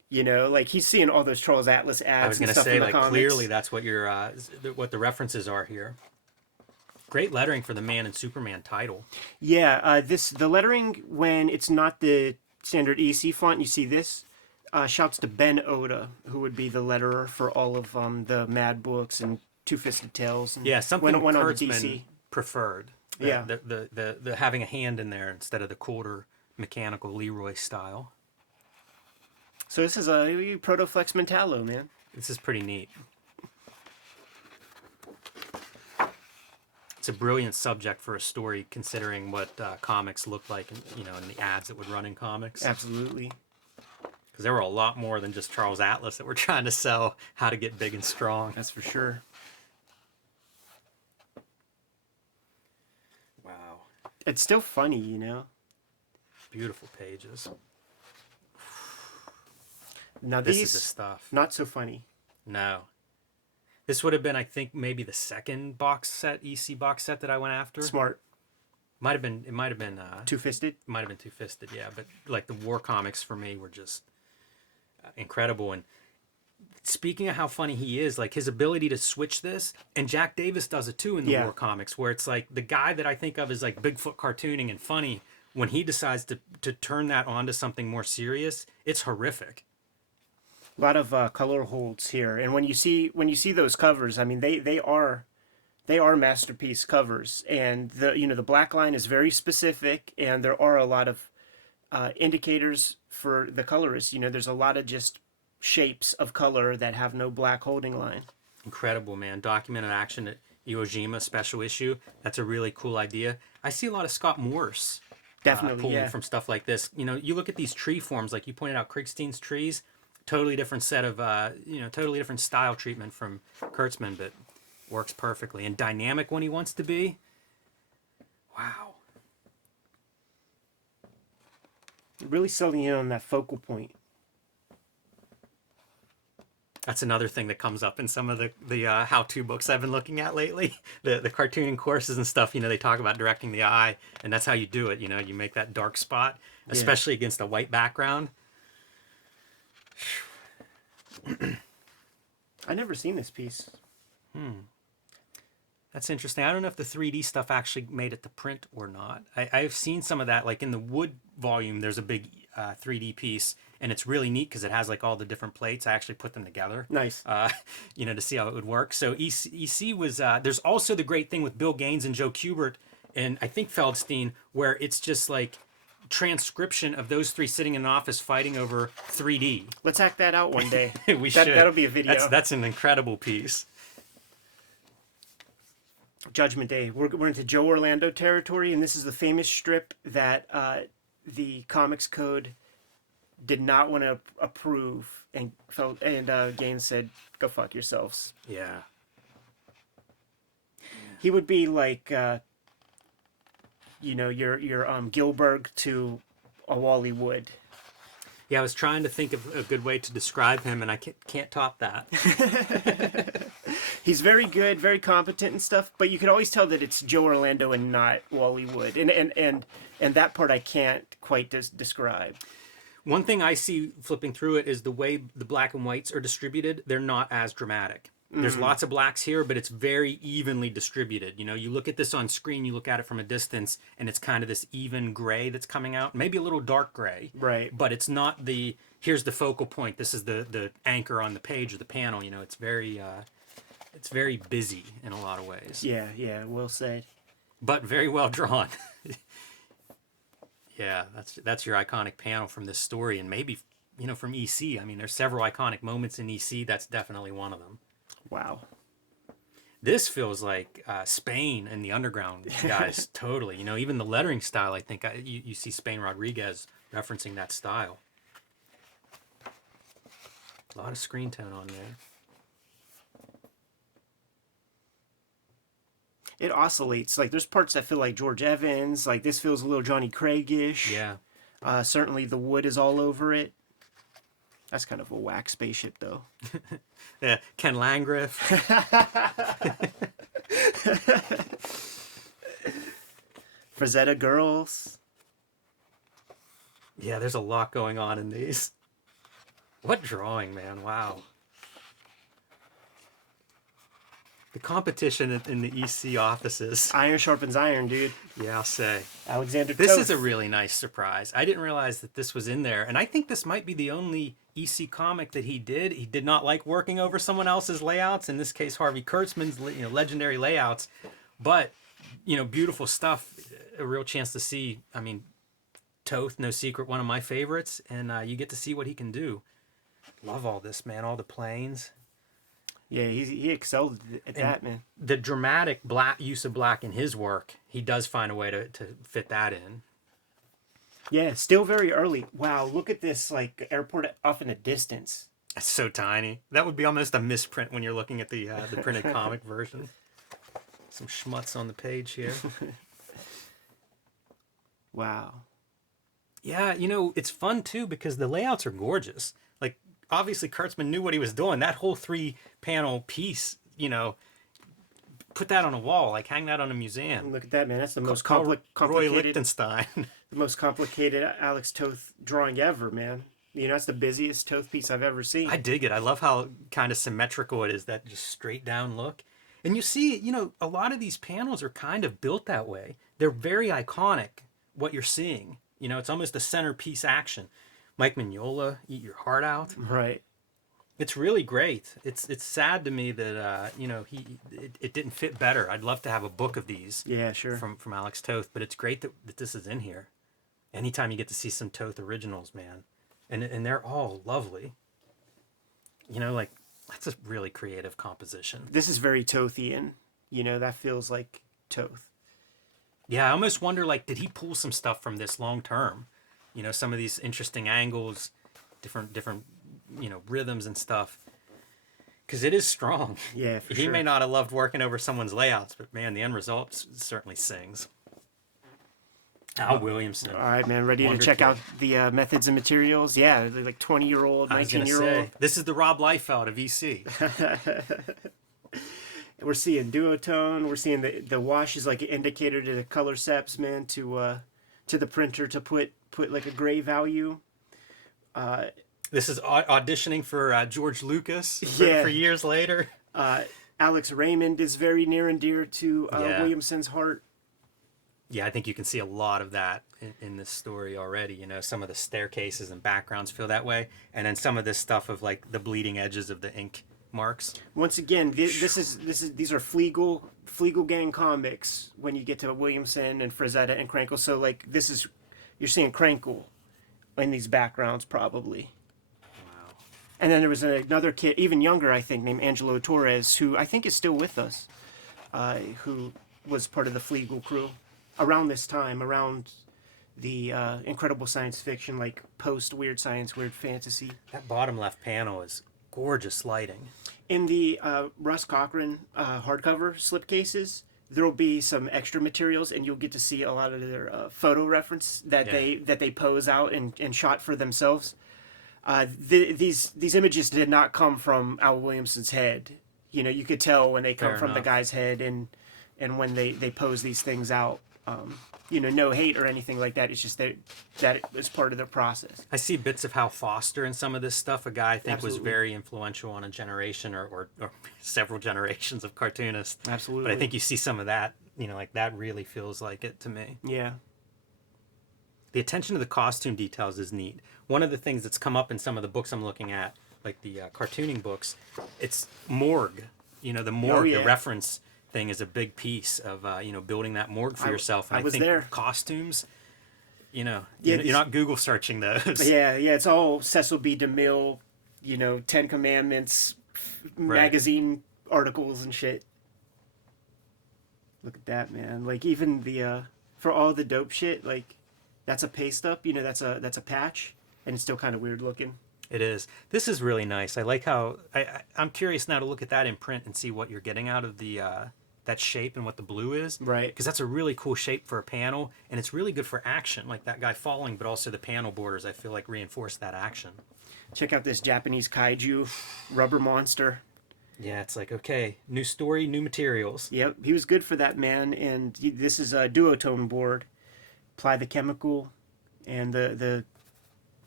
You know, like he's seeing all those Charles Atlas I was ads and gonna stuff say, in the like, comics. clearly that's what what the references are here. Great lettering for the Man and Superman title. Yeah, the lettering when it's not the standard EC font, you see this. Shouts to Ben Oda, who would be the letterer for all of the Mad books and Two Fisted Tales. And Yeah, something when it went on to Kurtzman DC. preferred. Yeah. The having a hand in there instead of the quarter mechanical Leroy style. So this is a Protoflex Mentallo, man. This is pretty neat. It's a brilliant subject for a story, considering what comics look like, in the ads that would run in comics. Absolutely. Because there were a lot more than just Charles Atlas that were trying to sell how to get big and strong. That's for sure. Wow. It's still funny, you know. Beautiful pages. Now This these is the stuff. not so funny. No. This would have been, I think, maybe the second box set, EC box set that I went after. Smart. It might have been Two Fisted. might have been Two Fisted, yeah. But like the war comics for me were just incredible. And speaking of how funny he is, like his ability to switch this, and Jack Davis does it too in the war comics, where it's like the guy that I think of as like Bigfoot cartooning and funny, when he decides to turn that onto something more serious, it's horrific. A lot of color holds here, and when you see those covers, I mean they are masterpiece covers, and the black line is very specific, and there are a lot of indicators for the colorist. You know, there's a lot of just shapes of color that have no black holding line. Incredible, man. Documented action at Iwo Jima special issue. That's a really cool idea. I see a lot of Scott Morse Definitely, pulling from stuff like this. You know, you look at these tree forms, like you pointed out, Krigstein's trees. Totally different set of, totally different style treatment from Kurtzman, but works perfectly. And dynamic when he wants to be. Wow. Really selling in on that focal point. That's another thing that comes up in some of the how-to books I've been looking at lately. The cartooning courses and stuff, they talk about directing the eye, and that's how you do it. You make that dark spot, especially against a white background. I never seen this piece. That's interesting. I don't know if the 3D stuff actually made it to print or not. I've seen some of that, like in the Wood volume, there's a big 3D piece, and it's really neat because it has like all the different plates. I actually put them together. Nice. To see how it would work. So EC was, there's also the great thing with Bill Gaines and Joe Kubert and I think Feldstein, where it's just like transcription of those three sitting in an office fighting over 3D. Let's act that out one day. We should. That'll be a video. That's an incredible piece. Judgment Day. We're into Joe Orlando territory, and this is the famous strip that the Comics Code did not want to approve, and Gaines said, "Go fuck yourselves." Yeah. He would be like, your Gilbert to a Wally Wood. Yeah, I was trying to think of a good way to describe him, and I can't top that. He's very good, very competent and stuff, but you could always tell that it's Joe Orlando and not Wally Wood, and that part I can't quite describe. One thing I see flipping through it is the way the black and whites are distributed. They're not as dramatic. There's lots of blacks here, but it's very evenly distributed. You look at this on screen, you look at it from a distance, and it's kind of this even gray that's coming out. Maybe a little dark gray. Right. But it's not here's the focal point. This is the anchor on the page or the panel. It's very busy in a lot of ways. Yeah, well said. But very well drawn. Yeah, that's your iconic panel from this story, and maybe, from EC. I mean, there's several iconic moments in EC. That's definitely one of them. Wow. This feels like Spain and the Underground guys, totally. Even the lettering style, I think you see Spain Rodriguez referencing that style. A lot of screen tone on there. It oscillates. Like, there's parts that feel like George Evans. Like, this feels a little Johnny Craig-ish. Yeah. Certainly the wood is all over it. That's kind of a whack spaceship, though. Yeah, Ken Landgraf. Frazetta girls. Yeah, there's a lot going on in these. What drawing, man. Wow. The competition in the EC offices. Iron sharpens iron, dude. Yeah, I'll say. Alexander This Toth. is a really nice surprise. I didn't realize that this was in there. And I think this might be the only EC comic that he did. He did not like working over someone else's layouts. In this case, Harvey Kurtzman's legendary layouts. But, beautiful stuff. A real chance to see. I mean, Toth, no secret, one of my favorites. And you get to see what he can do. Love all this, man. All the planes. Yeah, he excelled at that, man. The dramatic use of black in his work, he does find a way to fit that in. Yeah, still very early. Wow, look at this, like, airport off in the distance. It's so tiny. That would be almost a misprint when you're looking at the printed comic version. Some schmutz on the page here. Wow. Yeah, it's fun, too, because the layouts are gorgeous. Like, obviously, Kurtzman knew what he was doing. That whole 3-panel piece, put that on a wall, like hang that on a museum. Look at that, man. That's the most Roy complicated, Lichtenstein. the most complicated Alex Toth drawing ever, man. That's the busiest Toth piece I've ever seen. I dig it. I love how kind of symmetrical it is, that just straight down look. And you see, a lot of these panels are kind of built that way. They're very iconic, what you're seeing. It's almost a centerpiece action. Mike Mignola, Eat Your Heart Out. Right. It's really great. It's sad to me that it didn't fit better. I'd love to have a book of these. Yeah, sure. From Alex Toth, but it's great that this is in here. Anytime you get to see some Toth originals, man, and they're all lovely. That's a really creative composition. This is very Tothian. That feels like Toth. Yeah, I almost wonder, did he pull some stuff from this long term? Some of these interesting angles, different rhythms and stuff. Because it is strong. Yeah, for he sure. may not have loved working over someone's layouts, but man, the end result certainly sings. Al Williamson. All right, man. Ready Wonder to check Kid. out the methods and materials? Yeah, they're like 20-year-old, I was gonna 19-year-old. say, this is the Rob Liefeld of EC. We're seeing duotone. We're seeing the wash is like an indicator to the color seps, man, to the printer to put like a gray value. This is auditioning for George Lucas Yeah. for years later. Alex Raymond is very near and dear to Yeah. Williamson's heart. Yeah, I think you can see a lot of that in this story already. Some of the staircases and backgrounds feel that way. And then some of this stuff of like the bleeding edges of the ink marks. Once again, these are Flegel gang comics when you get to Williamson and Frazetta and Krankle. So like you're seeing Krankle in these backgrounds probably. Wow. And then there was another kid, even younger, I think, named Angelo Torres, who I think is still with us, who was part of the Flegel crew around this time, around the incredible science fiction, like post Weird Science, Weird Fantasy. That bottom left panel is gorgeous lighting. In the Russ Cochran hardcover slipcases, there will be some extra materials, and you'll get to see a lot of their photo reference that they pose out and shot for themselves. These images did not come from Al Williamson's head. You could tell when they come Fair from the enough. guy's head and when they pose these things out. No hate or anything like that. It's just that it was part of the process. I see bits of Hal Foster in some of this stuff. A guy I think was Absolutely. very influential on a generation or several generations of cartoonists. Absolutely. But I think you see some of that, that really feels like it to me. Yeah. The attention to the costume details is neat. One of the things that's come up in some of the books I'm looking at, like the cartooning books, it's morgue. The morgue, yeah. the reference thing is a big piece of building that morgue for yourself. And I was think there. Costumes. You're these- not Google searching those. Yeah, it's all Cecil B. DeMille, Ten Commandments, magazine articles and shit. Look at that, man. Like even the for all the dope shit, like that's a paste up, that's a patch, and it's still kind of weird looking. It is. This is really nice. I like how I'm curious now to look at that in print and see what you're getting out of the that shape and what the blue is. Right. Because that's a really cool shape for a panel, and it's really good for action, like that guy falling, but also the panel borders, I feel like, reinforce that action. Check out this Japanese kaiju rubber monster. Yeah, it's like, okay, new story, new materials. Yep, he was good for that, man. And this is a duotone board. Apply the chemical and the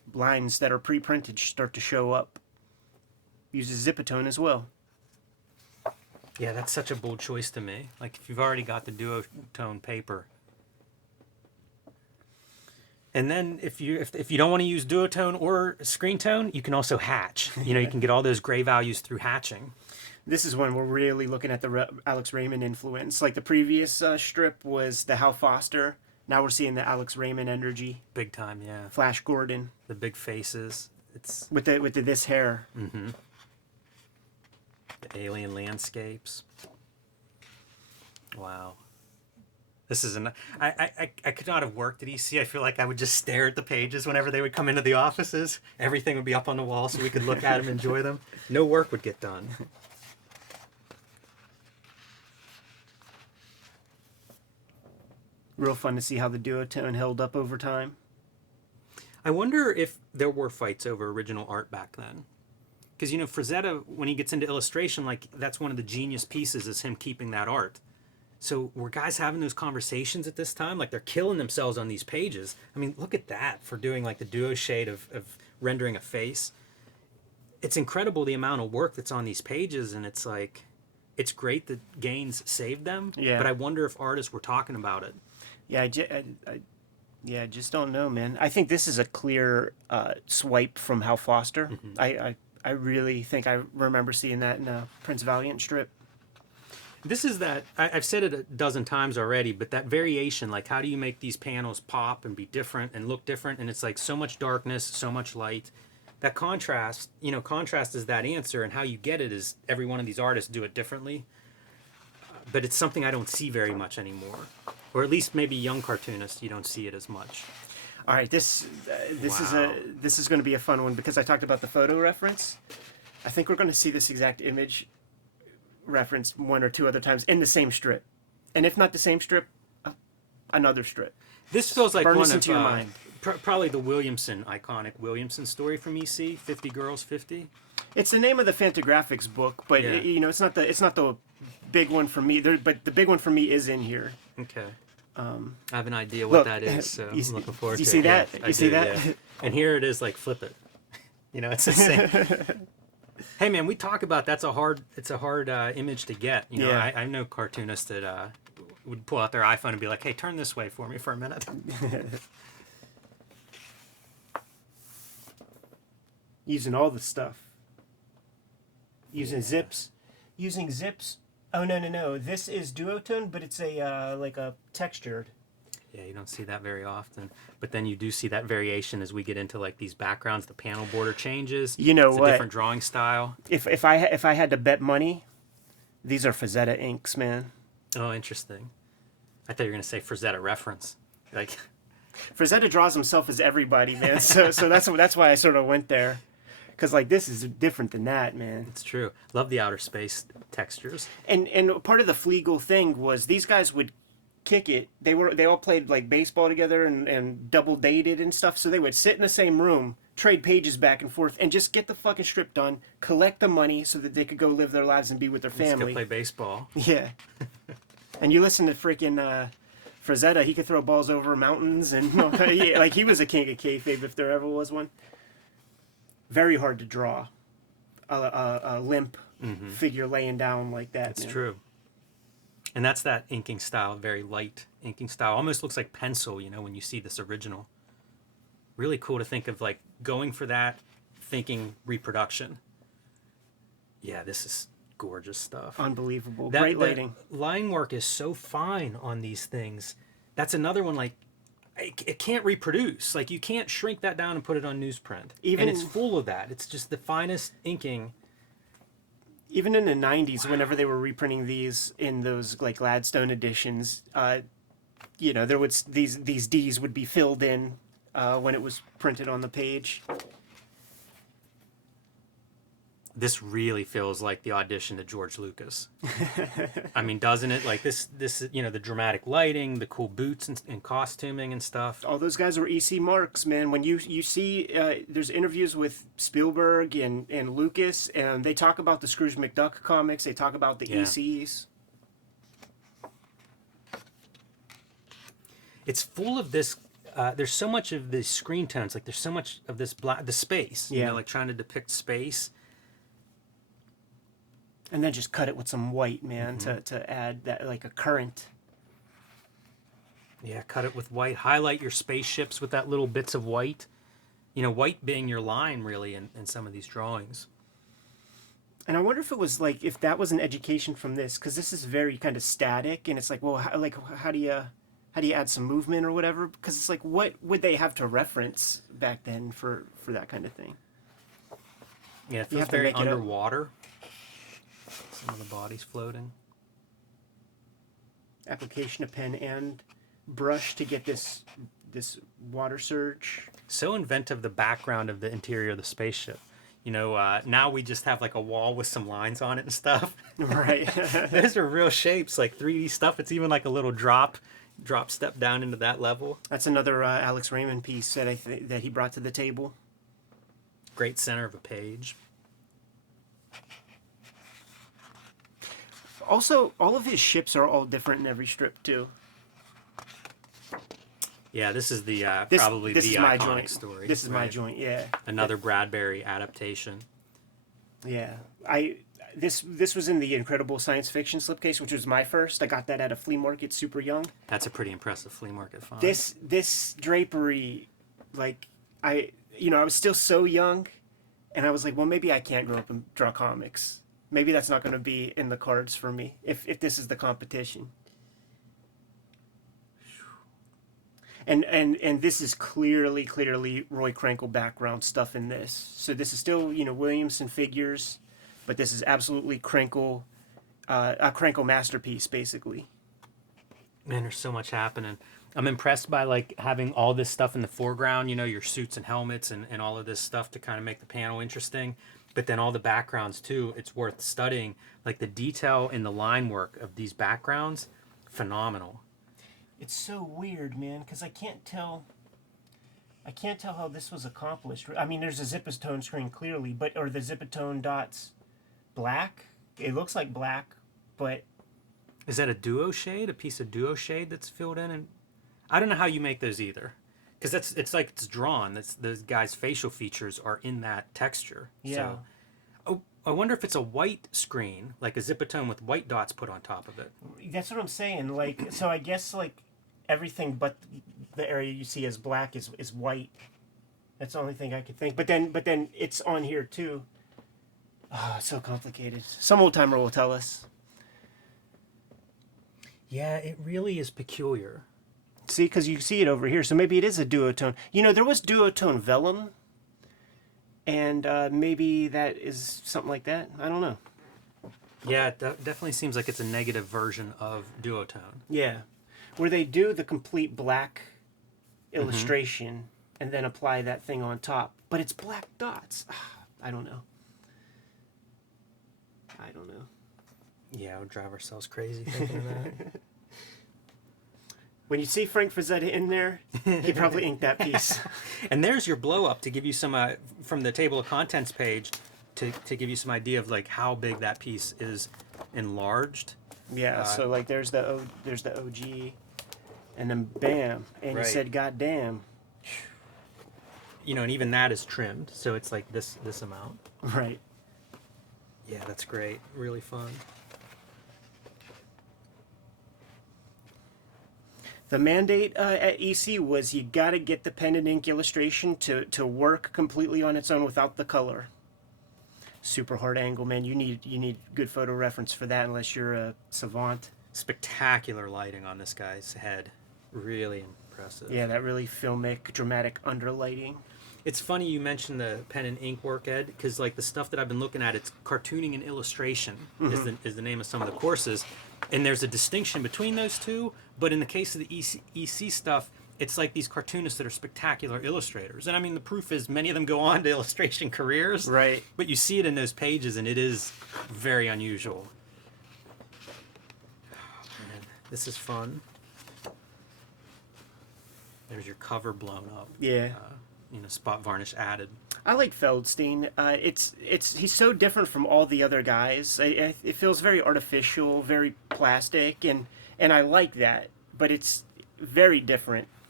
lines that are pre-printed start to show up. Uses Zipatone as well. Yeah, that's such a bold choice to me. Like, if you've already got the duotone paper. And then if you don't want to use duotone or screen tone, you can also hatch. You know, you can get all those gray values through hatching. This is when we're really looking at the Alex Raymond influence. Like the previous strip was the Hal Foster. Now we're seeing the Alex Raymond energy. Big time, yeah. Flash Gordon. The big faces. It's with this hair. Mm-hmm. The alien landscapes. Wow. This is I could not have worked at EC. I feel like I would just stare at the pages whenever they would come into the offices. Everything would be up on the wall so we could look at them, enjoy them. No work would get done. Real fun to see how the duotone held up over time. I wonder if there were fights over original art back then. Because, you know, Frazetta, when he gets into illustration, like, that's one of the genius pieces is him keeping that art. So were guys having those conversations at this time? Like, they're killing themselves on these pages. I mean, look at that for doing, like, the duo shade of rendering a face. It's incredible the amount of work that's on these pages, and it's like, it's great that Gaines saved them, yeah. But I wonder if artists were talking about it. Yeah, I just don't know, man. I think this is a clear swipe from Hal Foster. Mm-hmm. I really think I remember seeing that in a Prince Valiant strip. This is that, I've said it a dozen times already, but that variation, like how do you make these panels pop and be different and look different? And it's like so much darkness, so much light. That contrast, you know, contrast is that answer, and how you get it is every one of these artists do it differently. But it's something I don't see very much anymore. Or at least maybe young cartoonists, you don't see it as much. All right, this is going to be a fun one because I talked about the photo reference. I think we're going to see this exact image referenced one or two other times in the same strip, and if not the same strip, another strip. This feels like Burn one this into of your mind. Probably the Williamson, iconic Williamson story from EC, 50 Girls 50. It's the name of the Fantagraphics book, but yeah. You know, it's not the big one for me. But the big one for me is in here. Okay. I have an idea what that is, so I'm looking forward to it. You see that? Yeah, you see that? Yeah. And here it is, like, flip it. You know, it's the same. Hey, man, we talk about it's a hard image to get. You know, yeah. I know cartoonists that would pull out their iPhone and be like, hey, turn this way for me for a minute. Using all the stuff. Using zips. Oh, no. This is duotone, but it's a like a textured. Yeah, you don't see that very often. But then you do see that variation as we get into, like, these backgrounds. The panel border changes. You know it's what? a different drawing style. If I had to bet money, these are Fazetta inks, man. Oh, interesting. I thought you were going to say Frazetta reference. Like, Frazetta draws himself as everybody, man. So that's why I sort of went there. Because, like, this is different than that, man. It's true. Love the outer space textures. And part of the Fleagle thing was these guys would kick it. They all played, like, baseball together and double dated and stuff. So they would sit in the same room, trade pages back and forth, and just get the fucking strip done, collect the money so that they could go live their lives and be with their family. Just go play baseball. Yeah. And you listen to freaking Frazetta, he could throw balls over mountains, and yeah, like, he was a king of kayfabe if there ever was one. Very hard to draw a limp figure laying down like that. That's true. And that's that inking style, very light inking style. Almost looks like pencil, you know, when you see this original. Really cool to think of, like, going for that, thinking reproduction. Yeah, this is gorgeous stuff. Unbelievable. Great lighting. Line work is so fine on these things. That's another one, like, it can't reproduce. Like, you can't shrink that down and put it on newsprint. And it's full of that. It's just the finest inking. Even in the 90s, whenever they were reprinting these in those, like, Gladstone editions, you know, there would these D's would be filled in when it was printed on the page. This really feels like the audition to George Lucas. I mean, doesn't it? Like, this, you know, the dramatic lighting, the cool boots and costuming and stuff. All those guys were EC marks, man. When you see, there's interviews with Spielberg and Lucas, and they talk about the Scrooge McDuck comics. They talk about the ECs. It's full of this there's so much of the screen tones, like there's so much of this black, the space, you Yeah. know, like trying to depict space. And then just cut it with some white, man, to add that, like, a current. Yeah, cut it with white. Highlight your spaceships with that little bits of white. You know, white being your line, really, in some of these drawings. And I wonder if it was, like, if that was an education from this, because this is very kind of static, and it's like, well, how do you add some movement or whatever? Because it's like, what would they have to reference back then for that kind of thing? Yeah, it You feels have to very make it up. underwater. Some of the bodies floating. Application of pen and brush to get this water surge. So inventive, the background of the interior of the spaceship. You know, now we just have like a wall with some lines on it and stuff. Right. Those are real shapes, like 3D stuff. It's even like a little drop step down into that level. That's another Alex Raymond piece that that he brought to the table. Great center of a page. Also, all of his ships are all different in every strip too. Yeah, this is the This probably this the is my iconic joint. story. This is my right? joint. Yeah. Another Bradbury adaptation. Yeah. This was in the Incredible Science Fiction slipcase, which was my first. I got that at a flea market super young. That's a pretty impressive flea market find. This drapery, like, I was still so young, and I was like, well, maybe I can't grow up and draw comics. Maybe that's not going to be in the cards for me if this is the competition. And this is clearly Roy Krenkel background stuff in this. So this is still, Williamson figures, but this is absolutely Krenkel, a Krenkel masterpiece, basically. Man, there's so much happening. I'm impressed by like having all this stuff in the foreground, your suits and helmets and all of this stuff to kind of make the panel interesting. But then all the backgrounds too, it's worth studying. Like the detail in the line work of these backgrounds, phenomenal. It's so weird, man, because I can't tell how this was accomplished. I mean, there's a Zipatone screen clearly, or the Zipatone dots black. It looks like black, but Is that a duo shade? A piece of duo shade that's filled in? And I don't know how you make those either. Because it's like it's drawn. Those guys' facial features are in that texture. Yeah. So, oh, I wonder if it's a white screen, like a Zipatone with white dots put on top of it. that's what I'm saying. Like, so I guess like everything but the area you see as black is white. That's the only thing I could think. But then it's on here too. Oh, it's so complicated. Some old timer will tell us. Yeah, it really is peculiar. See, because you see it over here, so maybe it is a duotone. There was duotone vellum, and maybe that is something like that. I don't know. Yeah, it definitely seems like it's a negative version of duotone. Yeah, where they do the complete black illustration and then apply that thing on top, but it's black dots. I don't know. Yeah, we'll drive ourselves crazy thinking of that. When you see Frank Frazetta in there, he probably inked that piece. And there's your blow up to give you some from the table of contents page to give you some idea of like how big that piece is enlarged. Yeah, so like there's the OG, and then bam, and Right. he said, "God damn." And even that is trimmed, so it's like this amount. Right. Yeah, that's great. Really fun. The mandate at EC was you got to get the pen and ink illustration to work completely on its own without the color. Super hard angle, man. You need good photo reference for that unless you're a savant. Spectacular lighting on this guy's head. Really impressive. Yeah, that really filmic, dramatic underlighting. It's funny you mentioned the pen and ink work, Ed, because like the stuff that I've been looking at, it's cartooning and illustration is the name of some of the courses, and there's a distinction between those two. But in the case of the EC stuff, it's like these cartoonists that are spectacular illustrators, and I mean the proof is many of them go on to illustration careers. Right. But you see it in those pages, and it is very unusual. Oh, man, this is fun. There's your cover blown up. Yeah. Spot varnish added. I like Feldstein. He's so different from all the other guys. It feels very artificial, very plastic, and I like that. But it's very different.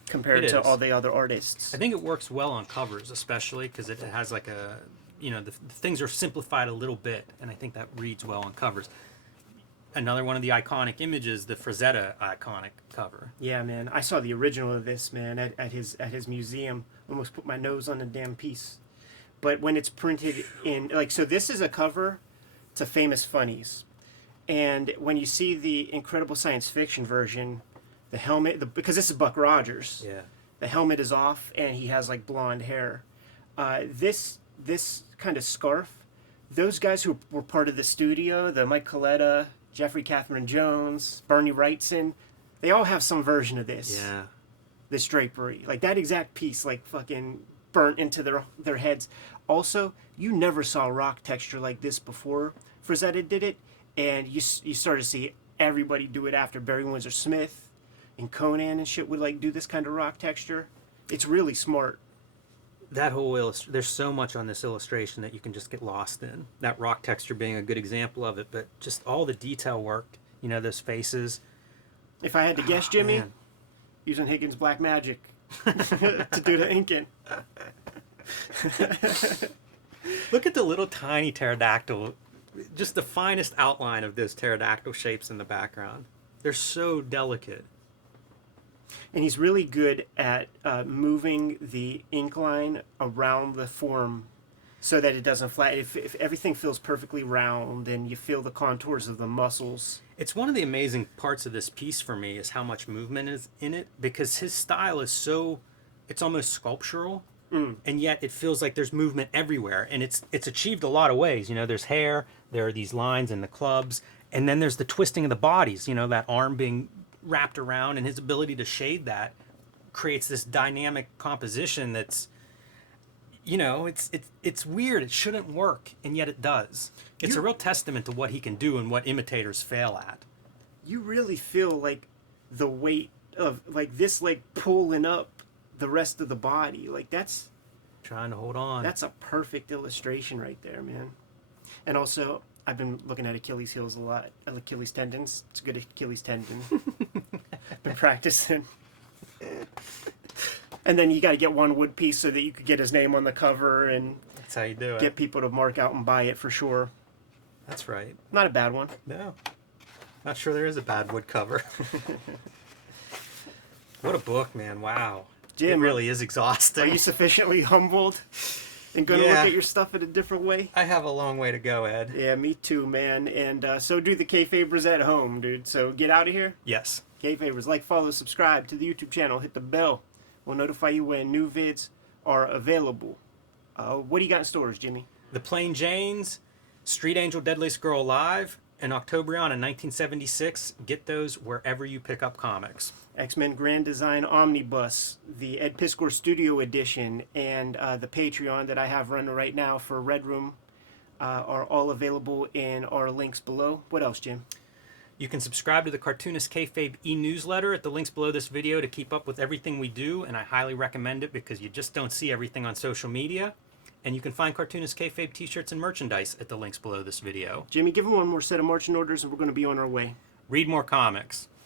compared It to is. all the other artists. I think it works well on covers, especially because it has like a, the things are simplified a little bit, and I think that reads well on covers. Another one of the iconic images, the Frazetta iconic cover. Yeah, man. I saw the original of this, man, at his museum. Almost put my nose on the damn piece. But when it's printed in, like, so this is a cover to Famous Funnies. And when you see the Incredible Science Fiction version, the helmet, because this is Buck Rogers. Yeah. The helmet is off, and he has, like, blonde hair. This kind of scarf, those guys who were part of the studio, the Mike Coletta, Jeffrey Catherine Jones, Bernie Wrightson, they all have some version of this. Yeah. This drapery. Like, that exact piece, like, fucking burnt into their heads. Also, you never saw rock texture like this before Frazetta did it, and you started to see everybody do it after. Barry Windsor Smith and Conan and shit would, like, do this kind of rock texture. It's really smart. That whole there's so much on this illustration that you can just get lost in. That rock texture being a good example of it, but just all the detail work, those faces. If I had to guess, Jimmy, Man. using Higgins Black Magic to do the inking. Look at the little tiny pterodactyl, just the finest outline of those pterodactyl shapes in the background. They're so delicate. And he's really good at moving the ink line around the form so that it doesn't flat. If everything feels perfectly round and you feel the contours of the muscles. It's one of the amazing parts of this piece for me is how much movement is in it, because his style is it's almost sculptural, and yet it feels like there's movement everywhere, and it's achieved a lot of ways. There's hair, there are these lines in the clubs, and then there's the twisting of the bodies, that arm being wrapped around, and his ability to shade that creates this dynamic composition that's, it's weird. It shouldn't work, and yet it does. It's a real testament to what he can do and what imitators fail at. You really feel like the weight of, like, this, like, pulling up the rest of the body. Like, that's Trying to hold on. a perfect illustration right there, man. And also, I've been looking at Achilles heels a lot. Achilles tendons. It's a good Achilles tendon. Been practicing. And then you got to get one wood piece so that you could get his name on the cover and That's how you do it. get people to mark out and buy it for sure. That's right. Not a bad one. No. Not sure there is a bad wood cover. What a book, man. Wow. Jim, it really is exhausting. Are you sufficiently humbled and going to look at your stuff in a different way? I have a long way to go, Ed. Yeah, me too, man. And so do the Kayfabers at home, dude. So get out of here. Yes. Kayfabers, like, follow, subscribe to the YouTube channel. Hit the bell. We'll notify you when new vids are available. What do you got in stores, Jimmy? The Plain Janes, Street Angel Deadliest Girl Alive, and Octobrion in 1976. Get those wherever you pick up comics. X-Men Grand Design Omnibus, the Ed Piscor Studio Edition, and the Patreon that I have running right now for Red Room are all available in our links below. What else, Jim? You can subscribe to the Cartoonist Kayfabe e-newsletter at the links below this video to keep up with everything we do, and I highly recommend it because you just don't see everything on social media. And you can find Cartoonist Kayfabe t-shirts and merchandise at the links below this video. Jimmy, give him one more set of marching orders and we're going to be on our way. Read more comics.